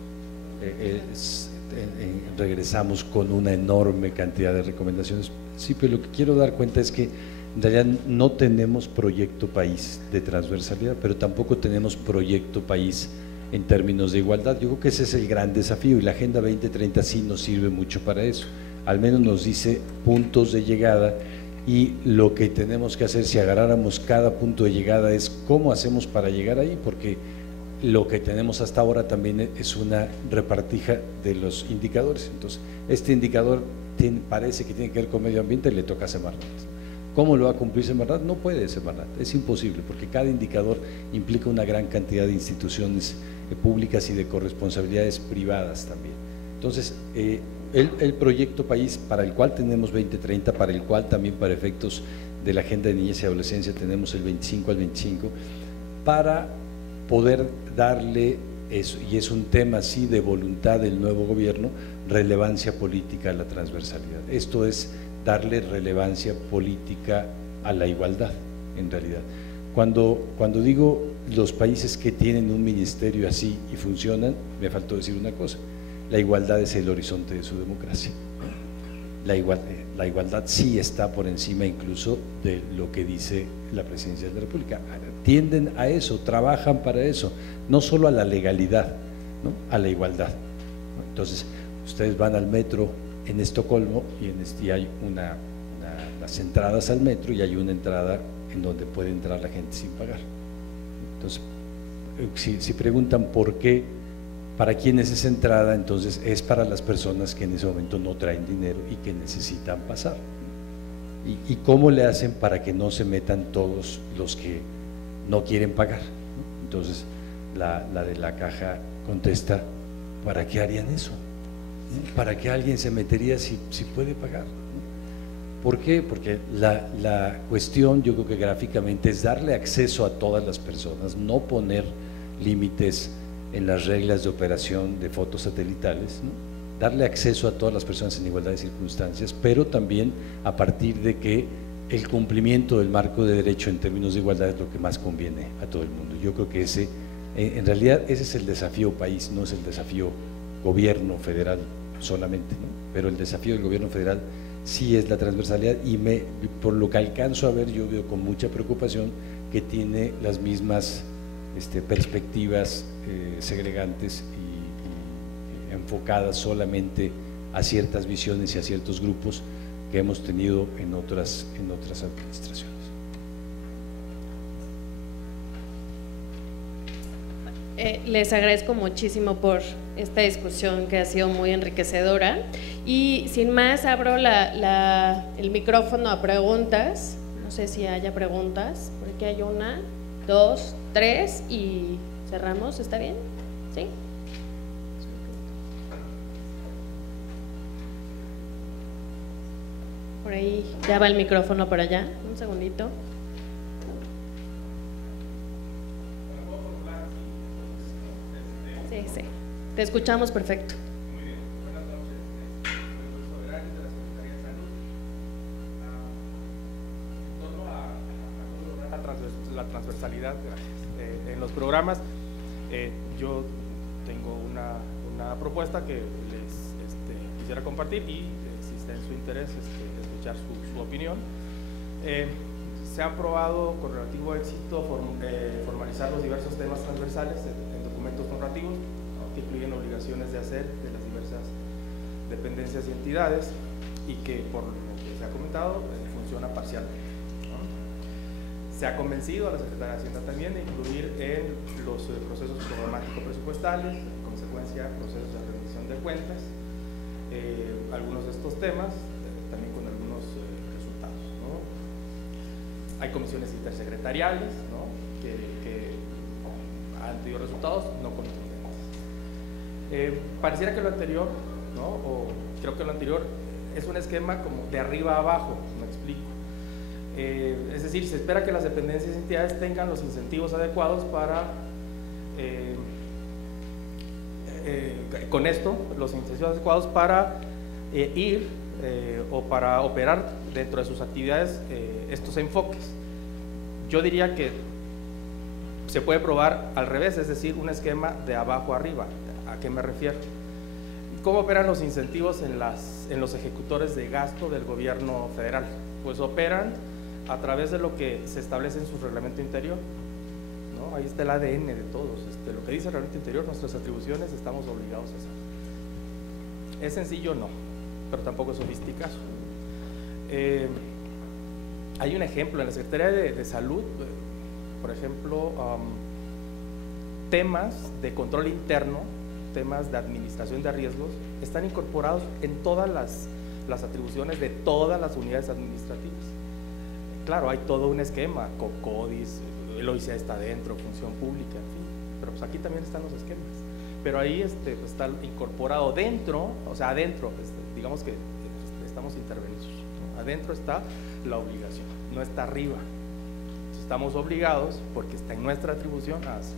regresamos con una enorme cantidad de recomendaciones. Sí, pero lo que quiero dar cuenta es que en realidad no tenemos proyecto país de transversalidad, pero tampoco tenemos proyecto país en términos de igualdad. Yo creo que ese es el gran desafío, y la Agenda 2030 sí nos sirve mucho para eso. Al menos nos dice puntos de llegada, y lo que tenemos que hacer si agarráramos cada punto de llegada es cómo hacemos para llegar ahí, porque lo que tenemos hasta ahora también es una repartija de los indicadores. Entonces, este indicador parece que tiene que ver con medio ambiente y le toca a Semarnat. ¿Cómo lo va a cumplir Semarnat? No puede Semarnat, es imposible, porque cada indicador implica una gran cantidad de instituciones públicas y de corresponsabilidades privadas también. Entonces, el proyecto país para el cual tenemos 2030, para el cual también para efectos de la Agenda de Niñez y Adolescencia tenemos el 25 al 25, para poder darle eso, y es un tema sí de voluntad del nuevo gobierno, relevancia política a la transversalidad. Esto es darle relevancia política a la igualdad, en realidad. Cuando digo los países que tienen un ministerio así y funcionan, me faltó decir una cosa: la igualdad es el horizonte de su democracia. La igualdad sí está por encima incluso de lo que dice la Presidencia de la República. Tienden a eso, trabajan para eso, no solo a la legalidad, ¿no?, a la igualdad. Entonces, ustedes van al metro en Estocolmo y hay las entradas al metro, y hay una entrada en donde puede entrar la gente sin pagar. Entonces, si preguntan por qué, para quién es esa entrada, entonces es para las personas que en ese momento no traen dinero y que necesitan pasar. ¿Y cómo le hacen para que no se metan todos los que no quieren pagar? Entonces, la de la caja contesta: ¿para qué harían eso? ¿Para qué alguien se metería si puede pagar? ¿Por qué? Porque la cuestión, yo creo que gráficamente, es darle acceso a todas las personas, no poner límites en las reglas de operación de fotos satelitales, ¿no? Darle acceso a todas las personas en igualdad de circunstancias, pero también a partir de que el cumplimiento del marco de derecho en términos de igualdad es lo que más conviene a todo el mundo. Yo creo que en realidad ese es el desafío país, no es el desafío gobierno federal solamente, ¿no? Pero el desafío del gobierno federal sí es la transversalidad, y por lo que alcanzo a ver, yo veo con mucha preocupación que tiene las mismas perspectivas segregantes y enfocadas solamente a ciertas visiones y a ciertos grupos que hemos tenido en otras administraciones. Les agradezco muchísimo por esta discusión que ha sido muy enriquecedora, y sin más abro el micrófono a preguntas. No sé si haya preguntas. Por aquí hay 1, 2, 3 y cerramos. ¿Está bien? ¿Sí? Por ahí ya va el micrófono para allá. Un segundito. Sí, sí. Te escuchamos perfecto. Muy bien. Buenas noches. Soy Soberanis de la Secretaría de Salud. En torno a la transversalidad en los programas, yo tengo una propuesta que les quisiera compartir, y si está en su interés escuchar su opinión. Se ha probado con relativo éxito formalizar los diversos temas transversales en documentos normativos, ¿no?, que incluyen obligaciones de hacer de las diversas dependencias y entidades, y que, por lo que se ha comentado, funciona parcialmente, ¿no? Se ha convencido a la Secretaría de Hacienda también de incluir en los procesos programáticos presupuestales, en consecuencia procesos de rendición de cuentas, algunos de estos temas, también con algunos resultados, ¿no? hay comisiones intersecretariales, ¿no? que han tenido resultados no contundentes. Pareciera que lo anterior, ¿no? O creo que lo anterior es un esquema como de arriba a abajo, me explico. Es decir, se espera que las dependencias y entidades tengan los incentivos adecuados para, con esto, los incentivos adecuados para ir o para operar dentro de sus actividades estos enfoques. Yo diría que se puede probar al revés, es decir, un esquema de abajo arriba. ¿A qué me refiero? ¿Cómo operan los incentivos en los ejecutores de gasto del gobierno federal? Pues operan a través de lo que se establece en su reglamento interior, ¿no? Ahí está el ADN de todos, lo que dice el reglamento interior, nuestras atribuciones, estamos obligados a hacer. ¿Es sencillo? No, pero tampoco es sofisticado. Hay un ejemplo en la Secretaría de Salud, por ejemplo, temas de control interno, temas de administración de riesgos, están incorporados en todas las atribuciones de todas las unidades administrativas. Claro, hay todo un esquema, CODIS, el OIC está adentro, función pública, en fin, pero pues aquí también están los esquemas. Pero ahí pues está incorporado dentro, o sea, adentro, digamos que estamos intervenidos, ¿no? Adentro está la obligación, no está arriba. Entonces, estamos obligados, porque está en nuestra atribución, a hacer.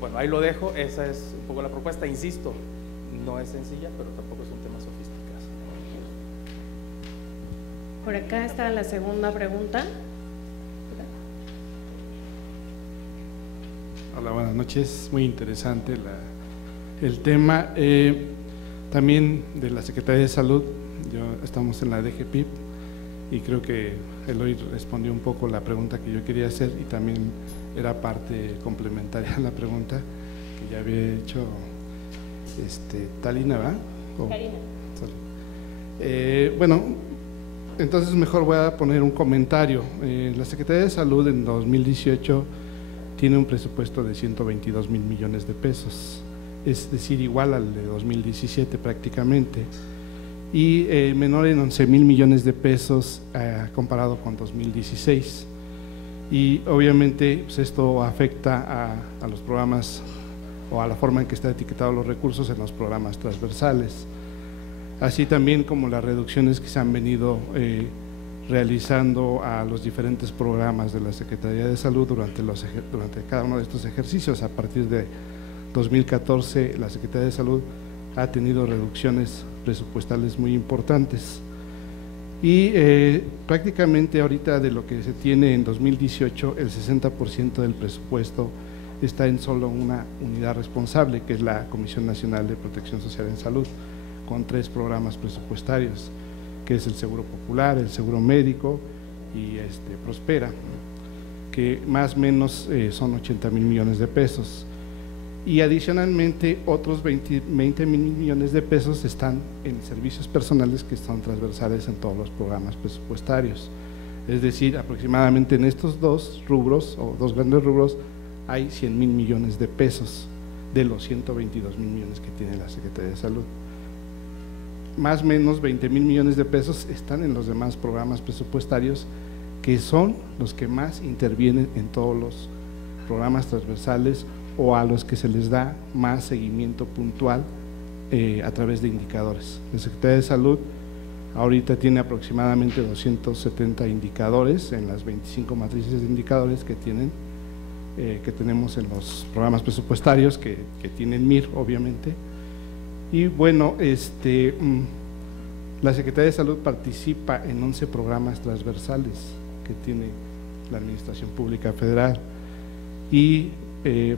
Bueno, ahí lo dejo, esa es un poco la propuesta, insisto, no es sencilla, pero tampoco es un tema sofisticado. Por acá está la segunda pregunta. Hola, buenas noches, muy interesante el tema. También de la Secretaría de Salud, estamos en la DGPIP y creo que Eloy respondió un poco la pregunta que yo quería hacer y también era parte complementaria a la pregunta que ya había hecho Talina, ¿va? Karina. Bueno, entonces mejor voy a poner un comentario. La Secretaría de Salud en 2018 tiene un presupuesto de 122 mil millones de pesos, es decir, igual al de 2017 prácticamente, y menor en 11 mil millones de pesos comparado con 2016. Y obviamente pues esto afecta a los programas o a la forma en que están etiquetados los recursos en los programas transversales, así también como las reducciones que se han venido realizando a los diferentes programas de la Secretaría de Salud durante cada uno de estos ejercicios. A partir de 2014 la Secretaría de Salud ha tenido reducciones presupuestales muy importantes y prácticamente ahorita de lo que se tiene en 2018 el 60% del presupuesto está en solo una unidad responsable, que es la Comisión Nacional de Protección Social en Salud, con 3 programas presupuestarios, que es el Seguro Popular, el Seguro Médico y Prospera, que más o menos son 80 mil millones de pesos. Y adicionalmente otros 20 mil millones de pesos están en servicios personales que son transversales en todos los programas presupuestarios. Es decir, aproximadamente en estos 2 rubros o 2 grandes rubros hay 100 mil millones de pesos de los 122 mil millones que tiene la Secretaría de Salud. Más o menos 20 mil millones de pesos están en los demás programas presupuestarios, que son los que más intervienen en todos los programas transversales o a los que se les da más seguimiento puntual a través de indicadores. La Secretaría de Salud ahorita tiene aproximadamente 270 indicadores en las 25 matrices de indicadores que tenemos en los programas presupuestarios que tienen MIR, obviamente. Y bueno, la Secretaría de Salud participa en 11 programas transversales que tiene la Administración Pública Federal y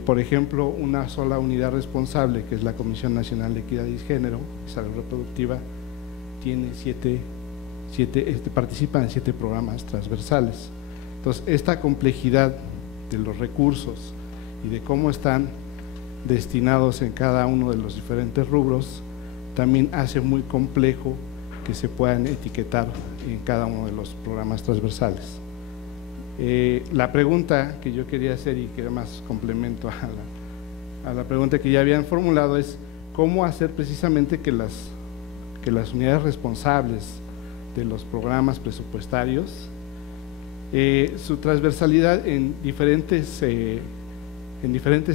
por ejemplo, una sola unidad responsable, que es la Comisión Nacional de Equidad y Género y Salud Reproductiva, tiene participa en 7 programas transversales. Entonces, esta complejidad de los recursos y de cómo están destinados en cada uno de los diferentes rubros también hace muy complejo que se puedan etiquetar en cada uno de los programas transversales. La pregunta que yo quería hacer y que además complemento a la pregunta que ya habían formulado es cómo hacer precisamente que las unidades responsables de los programas presupuestarios su transversalidad en diferentes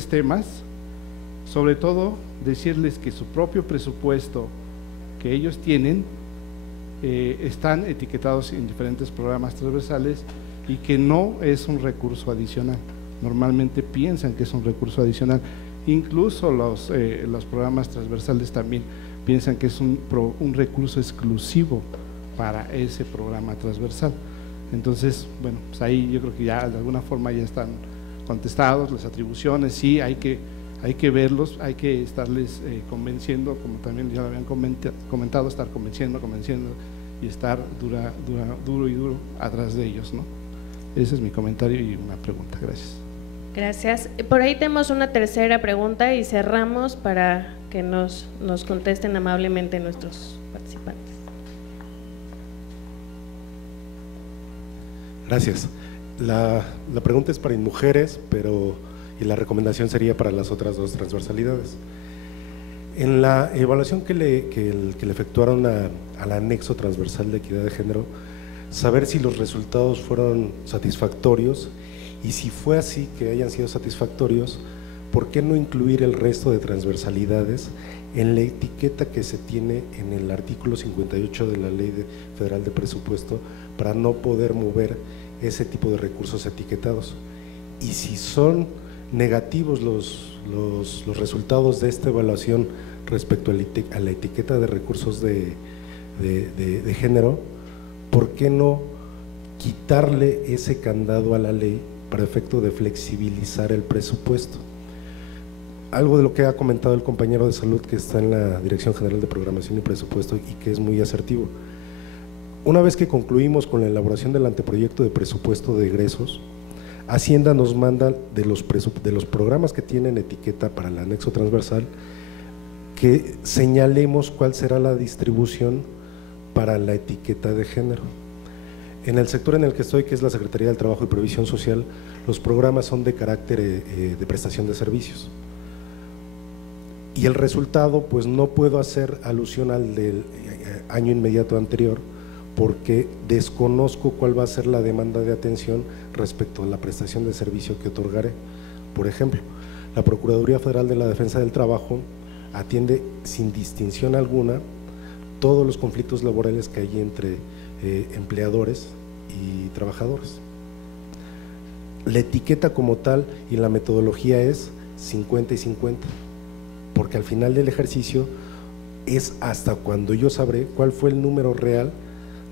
temas, sobre todo decirles que su propio presupuesto que ellos tienen están etiquetados en diferentes programas transversales y que no es un recurso adicional. Normalmente piensan que es un recurso adicional, incluso los programas transversales también piensan que es un recurso exclusivo para ese programa transversal. Entonces, bueno, pues ahí yo creo que ya de alguna forma ya están contestados las atribuciones. Sí, hay que verlos, hay que estarles convenciendo, como también ya lo habían comentado, estar convenciendo y estar duro atrás de ellos, ¿no? Ese es mi comentario y una pregunta. Gracias. Gracias. Por ahí tenemos una tercera pregunta y cerramos para que nos contesten amablemente nuestros participantes. Gracias. La pregunta es para InMujeres, y la recomendación sería para las otras dos transversalidades. En la evaluación que le efectuaron al anexo transversal de equidad de género, saber si los resultados fueron satisfactorios, y si fue así que hayan sido satisfactorios, ¿por qué no incluir el resto de transversalidades en la etiqueta que se tiene en el artículo 58 de la Ley Federal de Presupuesto para no poder mover ese tipo de recursos etiquetados? Y si son negativos los resultados de esta evaluación respecto a la etiqueta de recursos de género, ¿por qué no quitarle ese candado a la ley para efecto de flexibilizar el presupuesto? Algo de lo que ha comentado el compañero de salud que está en la Dirección General de Programación y Presupuesto y que es muy asertivo. Una vez que concluimos con la elaboración del anteproyecto de presupuesto de egresos, Hacienda nos manda de los programas que tienen etiqueta para el anexo transversal que señalemos cuál será la distribución para la etiqueta de género. En el sector en el que estoy, que es la Secretaría del Trabajo y Previsión Social, los programas son de carácter de prestación de servicios. Y el resultado, pues no puedo hacer alusión al del año inmediato anterior, porque desconozco cuál va a ser la demanda de atención respecto a la prestación de servicio que otorgaré. Por ejemplo, la Procuraduría Federal de la Defensa del Trabajo atiende sin distinción alguna todos los conflictos laborales que hay entre empleadores y trabajadores. La etiqueta como tal y la metodología es 50 y 50, porque al final del ejercicio es hasta cuando yo sabré cuál fue el número real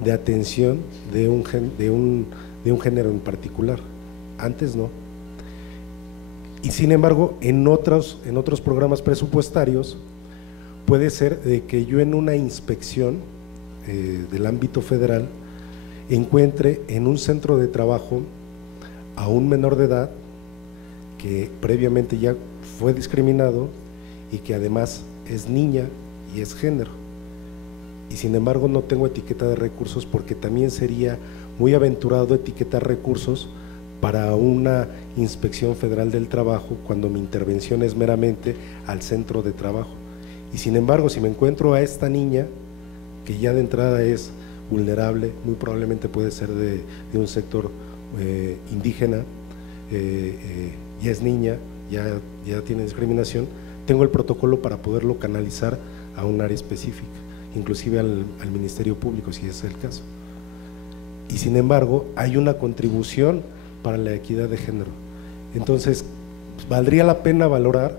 de atención de un género en particular. Antes no. Y sin embargo, en otros programas presupuestarios puede ser de que yo en una inspección del ámbito federal encuentre en un centro de trabajo a un menor de edad que previamente ya fue discriminado y que además es niña y es género. Y sin embargo no tengo etiqueta de recursos, porque también sería muy aventurado etiquetar recursos para una inspección federal del trabajo cuando mi intervención es meramente al centro de trabajo. Y sin embargo, si me encuentro a esta niña, que ya de entrada es vulnerable, muy probablemente puede ser de un sector indígena, ya es niña, ya tiene discriminación, tengo el protocolo para poderlo canalizar a un área específica, inclusive al Ministerio Público, si es el caso. Y sin embargo, hay una contribución para la equidad de género. Entonces, valdría la pena valorar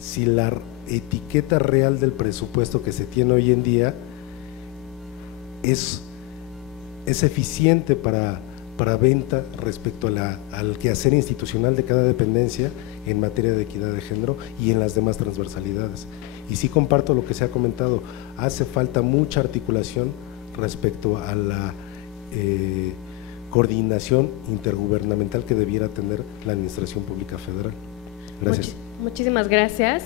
si la etiqueta real del presupuesto que se tiene hoy en día es eficiente para venta respecto al quehacer institucional de cada dependencia en materia de equidad de género y en las demás transversalidades. Y sí comparto lo que se ha comentado, hace falta mucha articulación respecto a la coordinación intergubernamental que debiera tener la Administración Pública Federal. Gracias. Muchísimas gracias.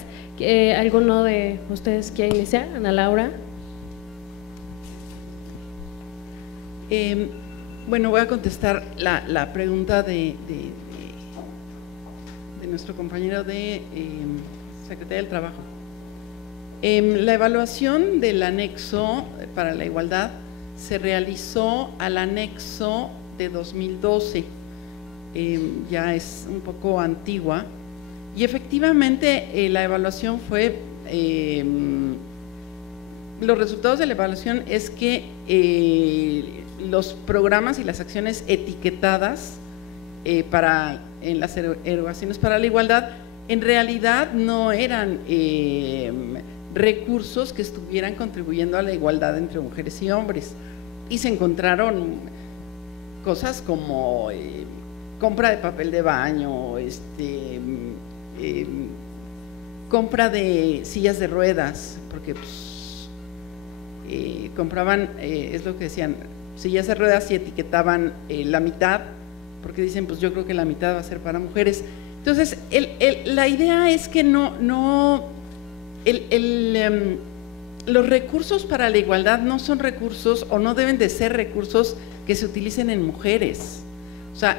¿Alguno de ustedes quiere iniciar? Ana Laura. Bueno, voy a contestar la pregunta de nuestro compañero de Secretaría del Trabajo. La evaluación del anexo para la igualdad se realizó al anexo de 2012, ya es un poco antigua, y efectivamente la evaluación fue, los resultados de la evaluación es que los programas y las acciones etiquetadas en las erogaciones para la igualdad en realidad no eran recursos que estuvieran contribuyendo a la igualdad entre mujeres y hombres, y se encontraron cosas como compra de papel de baño, compra de sillas de ruedas, porque pues, compraban, es lo que decían, sillas de ruedas y etiquetaban la mitad, porque dicen, pues yo creo que la mitad va a ser para mujeres. Entonces, la idea es que los recursos para la igualdad no son recursos o no deben de ser recursos que se utilicen en mujeres. O sea,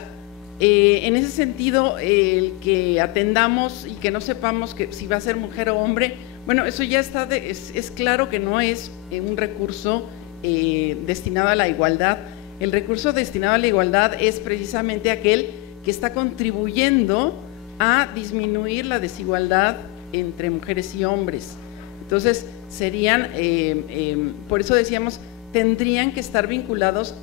en ese sentido, el que atendamos y que no sepamos que si va a ser mujer o hombre, bueno, eso ya está, es claro que no es un recurso destinado a la igualdad. El recurso destinado a la igualdad es precisamente aquel que está contribuyendo a disminuir la desigualdad entre mujeres y hombres. Entonces, serían, por eso decíamos, tendrían que estar vinculados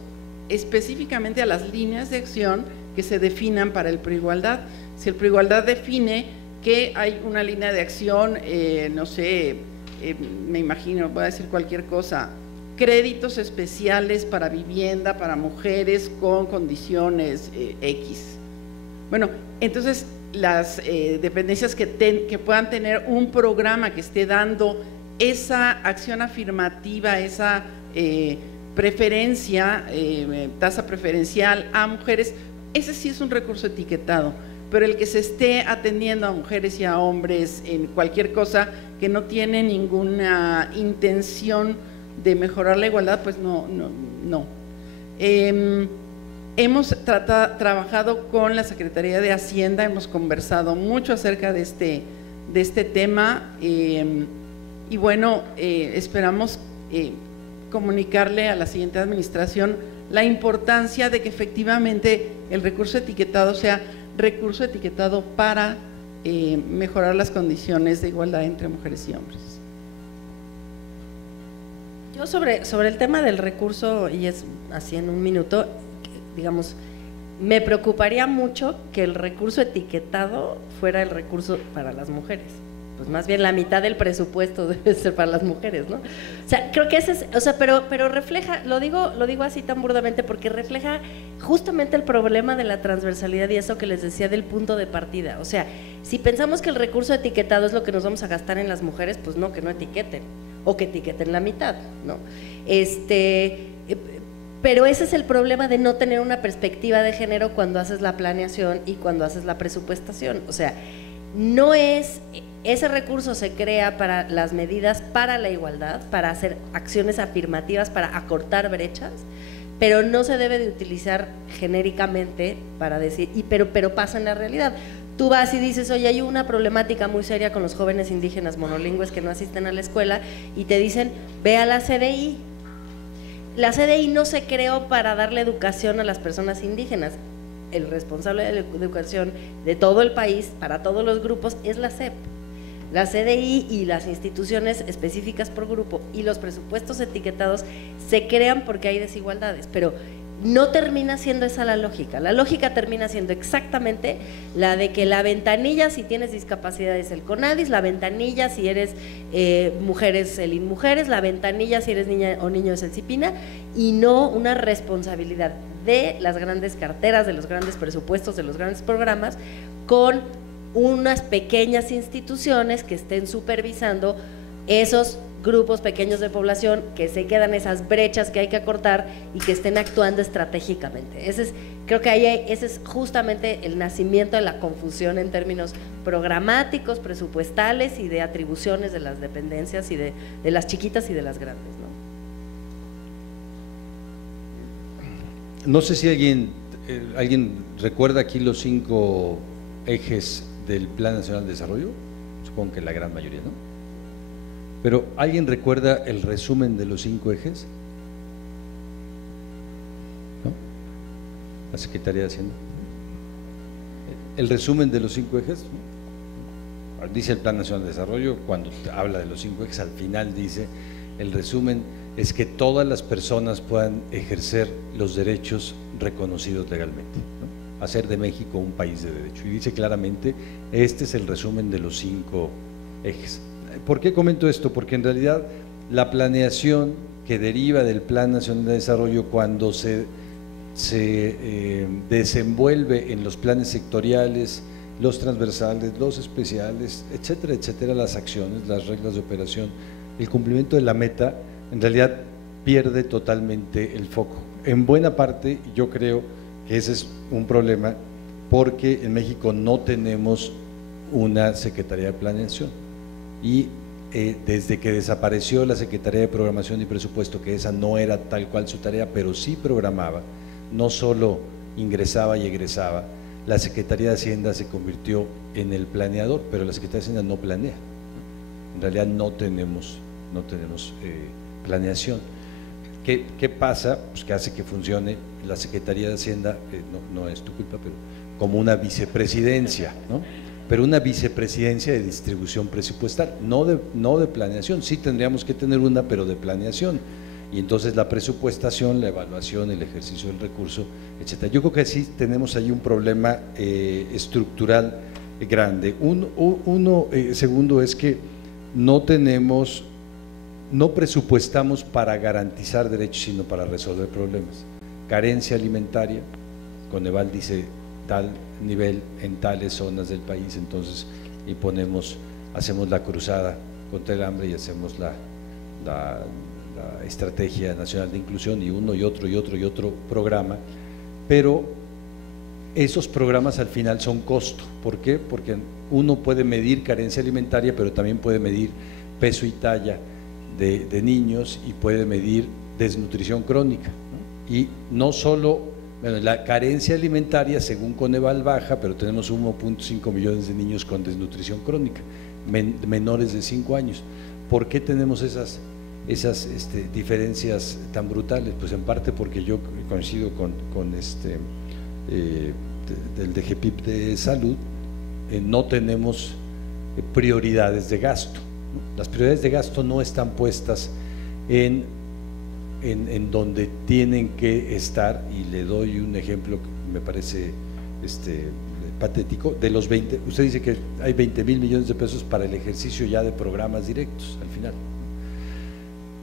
específicamente a las líneas de acción que se definan para el Proigualdad. Si el Proigualdad define que hay una línea de acción, no sé, me imagino, voy a decir cualquier cosa, créditos especiales para vivienda, para mujeres con condiciones X. Bueno, entonces las dependencias que puedan tener un programa que esté dando esa acción afirmativa, esa preferencia, tasa preferencial a mujeres, ese sí es un recurso etiquetado, pero el que se esté atendiendo a mujeres y a hombres en cualquier cosa que no tiene ninguna intención de mejorar la igualdad, pues no. Hemos trabajado con la Secretaría de Hacienda, hemos conversado mucho acerca de este tema y bueno, esperamos comunicarle a la siguiente administración la importancia de que efectivamente el recurso etiquetado sea recurso etiquetado para mejorar las condiciones de igualdad entre mujeres y hombres. Yo sobre el tema del recurso, y es así en un minuto, digamos, me preocuparía mucho que el recurso etiquetado fuera el recurso para las mujeres. Pues más bien la mitad del presupuesto debe ser para las mujeres, ¿no? O sea, creo que ese es, o sea, pero refleja, lo digo así tan burdamente porque refleja justamente el problema de la transversalidad y eso que les decía del punto de partida. O sea, si pensamos que el recurso etiquetado es lo que nos vamos a gastar en las mujeres, pues no, que no etiqueten, o que etiqueten la mitad, ¿no? Pero ese es el problema de no tener una perspectiva de género cuando haces la planeación y cuando haces la presupuestación. O sea, no es, ese recurso se crea para las medidas para la igualdad, para hacer acciones afirmativas, para acortar brechas, pero no se debe de utilizar genéricamente para decir, pero pasa en la realidad. Tú vas y dices, oye, hay una problemática muy seria con los jóvenes indígenas monolingües que no asisten a la escuela, y te dicen, ve a la CDI. La CDI no se creó para darle educación a las personas indígenas. El responsable de la educación de todo el país, para todos los grupos, es la SEP. La CDI y las instituciones específicas por grupo y los presupuestos etiquetados se crean porque hay desigualdades, pero no termina siendo esa la lógica. La lógica termina siendo exactamente la de que la ventanilla, si tienes discapacidad, es el CONADIS, la ventanilla si eres mujer es el INMujeres, la ventanilla si eres niña o niño es el CIPINA, y no una responsabilidad de las grandes carteras, de los grandes presupuestos, de los grandes programas, con unas pequeñas instituciones que estén supervisando esos grupos pequeños de población, que se quedan esas brechas que hay que acortar y que estén actuando estratégicamente. Creo que ese es justamente el nacimiento de la confusión en términos programáticos, presupuestales y de atribuciones de las dependencias y de las chiquitas y de las grandes, ¿no? No sé si alguien recuerda aquí los 5 ejes del Plan Nacional de Desarrollo, supongo que la gran mayoría, ¿no? Pero ¿alguien recuerda el resumen de los 5 ejes? ¿No? la Secretaría de Hacienda. El resumen de los 5 ejes, dice el Plan Nacional de Desarrollo, cuando habla de los 5 ejes, al final dice, el resumen es que todas las personas puedan ejercer los derechos reconocidos legalmente, ¿no? Hacer de México un país de derecho. Y dice claramente, este es el resumen de los 5 ejes. ¿Por qué comento esto? Porque en realidad la planeación que deriva del Plan Nacional de Desarrollo, cuando se desenvuelve en los planes sectoriales, los transversales, los especiales, etcétera, etcétera, las acciones, las reglas de operación, el cumplimiento de la meta, en realidad pierde totalmente el foco. En buena parte yo creo que ese es un problema, porque en México no tenemos una Secretaría de Planeación, y desde que desapareció la Secretaría de Programación y Presupuesto, que esa no era tal cual su tarea, pero sí programaba, no solo ingresaba y egresaba, la Secretaría de Hacienda se convirtió en el planeador, pero la Secretaría de Hacienda no planea. En realidad no tenemos planeación. ¿Qué pasa? Pues que hace que funcione la Secretaría de Hacienda, no es tu culpa, pero como una vicepresidencia, ¿no? Pero una vicepresidencia de distribución presupuestal, no de planeación. Sí tendríamos que tener una, pero de planeación. Y entonces la presupuestación, la evaluación, el ejercicio del recurso, etcétera. Yo creo que sí tenemos ahí un problema estructural grande. Segundo es que no presupuestamos para garantizar derechos, sino para resolver problemas. Carencia alimentaria, Coneval dice tal nivel en tales zonas del país, entonces hacemos la cruzada contra el hambre y hacemos la Estrategia Nacional de Inclusión, y uno y otro programa, pero esos programas al final son costo. ¿Por qué? Porque uno puede medir carencia alimentaria, pero también puede medir peso y talla de niños, y puede medir desnutrición crónica, ¿no? Y no solo, la carencia alimentaria según Coneval baja, pero tenemos 1.5 millones de niños con desnutrición crónica, menores de 5 años. ¿Por qué tenemos esas diferencias tan brutales? Pues en parte porque yo coincido con del DGPIP de salud, no tenemos prioridades de gasto, ¿no? Las prioridades de gasto no están puestas en donde tienen que estar, y le doy un ejemplo que me parece patético. De los 20, usted dice que hay 20,000 millones de pesos para el ejercicio ya de programas directos al final.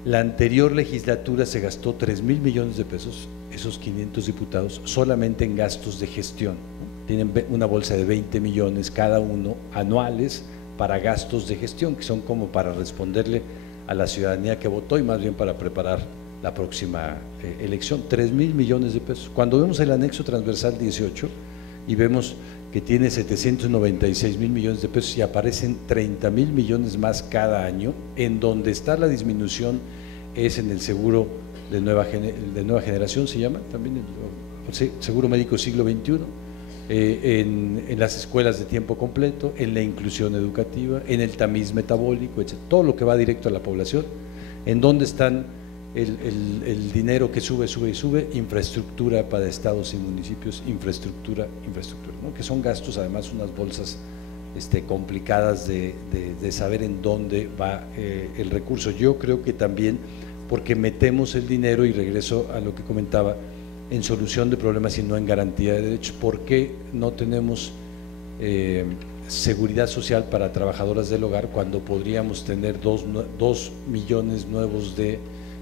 La anterior legislatura se gastó 3,000 millones de pesos, esos 500 diputados, solamente en gastos de gestión, ¿no? Tienen una bolsa de 20 millones cada uno anuales para gastos de gestión, que son como para responderle a la ciudadanía que votó, y más bien para preparar la próxima elección. 3,000 millones de pesos. Cuando vemos el anexo transversal 18 y vemos que tiene 796,000 millones de pesos, y aparecen 30,000 millones más cada año, en donde está la disminución es en el seguro de nueva generación, se llama también, seguro médico siglo XXI, en las escuelas de tiempo completo, en la inclusión educativa, en el tamiz metabólico, etc. Todo lo que va directo a la población. ¿En dónde están el dinero que sube, infraestructura para estados y municipios, infraestructura, ¿no? Que son gastos, además unas bolsas complicadas de saber en dónde va el recurso. Yo creo que también porque metemos el dinero, y regreso a lo que comentaba, en solución de problemas y no en garantía de derechos. ¿Por qué no tenemos seguridad social para trabajadoras del hogar cuando podríamos tener 2 millones nuevos de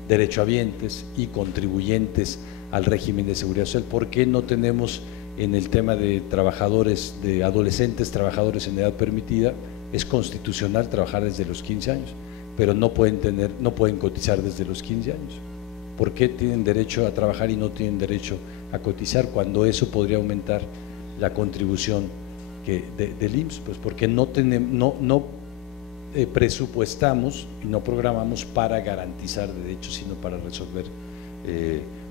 derechohabientes y contribuyentes al régimen de seguridad social? ¿Por qué no tenemos en el tema de trabajadores, de adolescentes trabajadores en edad permitida? Es constitucional trabajar desde los 15 años, pero no pueden cotizar desde los 15 años. ¿Por qué tienen derecho a trabajar y no tienen derecho a cotizar, cuando eso podría aumentar la contribución del IMSS? Pues porque no presupuestamos y no programamos para garantizar derechos, sino para resolver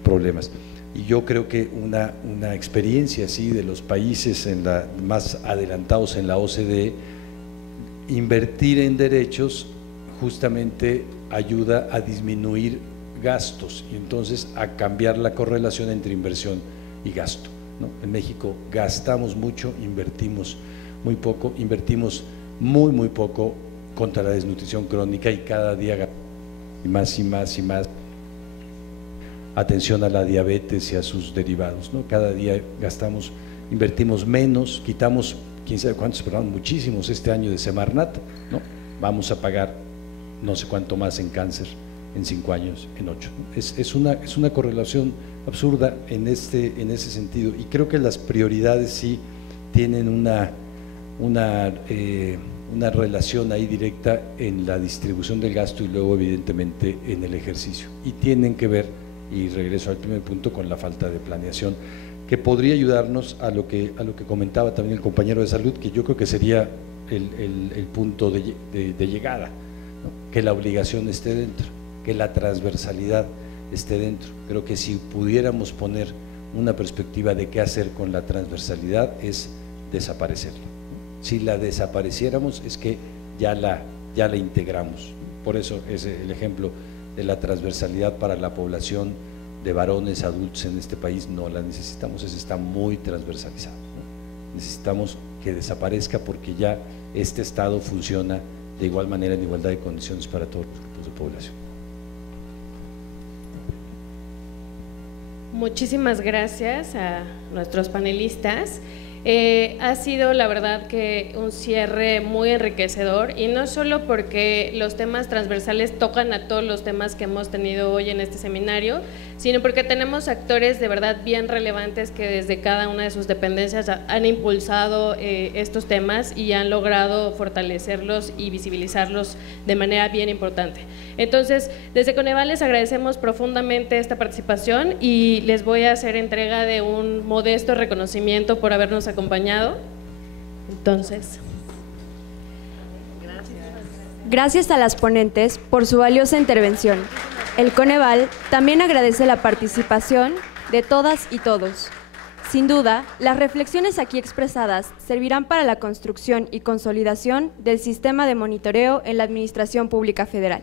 problemas. Y yo creo que una experiencia así de los países más adelantados en la OCDE, invertir en derechos justamente ayuda a disminuir gastos, y entonces a cambiar la correlación entre inversión y gasto. ¿no? En México gastamos mucho, invertimos muy poco, invertimos muy poco contra la desnutrición crónica y cada día y más y más y más atención a la diabetes y a sus derivados, ¿no? Cada día invertimos menos, quitamos quién sabe cuántos, pero muchísimos este año de Semarnat, ¿no? Vamos a pagar no sé cuánto más en cáncer en 5 años, en 8. Es una correlación absurda en ese sentido, y creo que las prioridades sí tienen una relación ahí directa en la distribución del gasto y luego evidentemente en el ejercicio, y tienen que ver, y regreso al primer punto, con la falta de planeación, que podría ayudarnos a lo que comentaba también el compañero de salud, que yo creo que sería el punto de llegada, ¿no? Que la obligación esté dentro, que la transversalidad esté dentro. Creo que si pudiéramos poner una perspectiva de qué hacer con la transversalidad es desaparecerla. Si la desapareciéramos es que ya la integramos. Por eso es el ejemplo de la transversalidad para la población de varones adultos en este país, no la necesitamos, está muy transversalizado, ¿no? Necesitamos que desaparezca porque ya este Estado funciona de igual manera, en igualdad de condiciones para todos los grupos de población. Muchísimas gracias a nuestros panelistas. Ha sido la verdad que un cierre muy enriquecedor, y no solo porque los temas transversales tocan a todos los temas que hemos tenido hoy en este seminario, sino porque tenemos actores de verdad bien relevantes que desde cada una de sus dependencias han impulsado estos temas y han logrado fortalecerlos y visibilizarlos de manera bien importante. Entonces, desde Coneval les agradecemos profundamente esta participación y les voy a hacer entrega de un modesto reconocimiento por habernos acompañado. Entonces, gracias a las ponentes por su valiosa intervención. El Coneval también agradece la participación de todas y todos. Sin duda, las reflexiones aquí expresadas servirán para la construcción y consolidación del sistema de monitoreo en la Administración Pública Federal.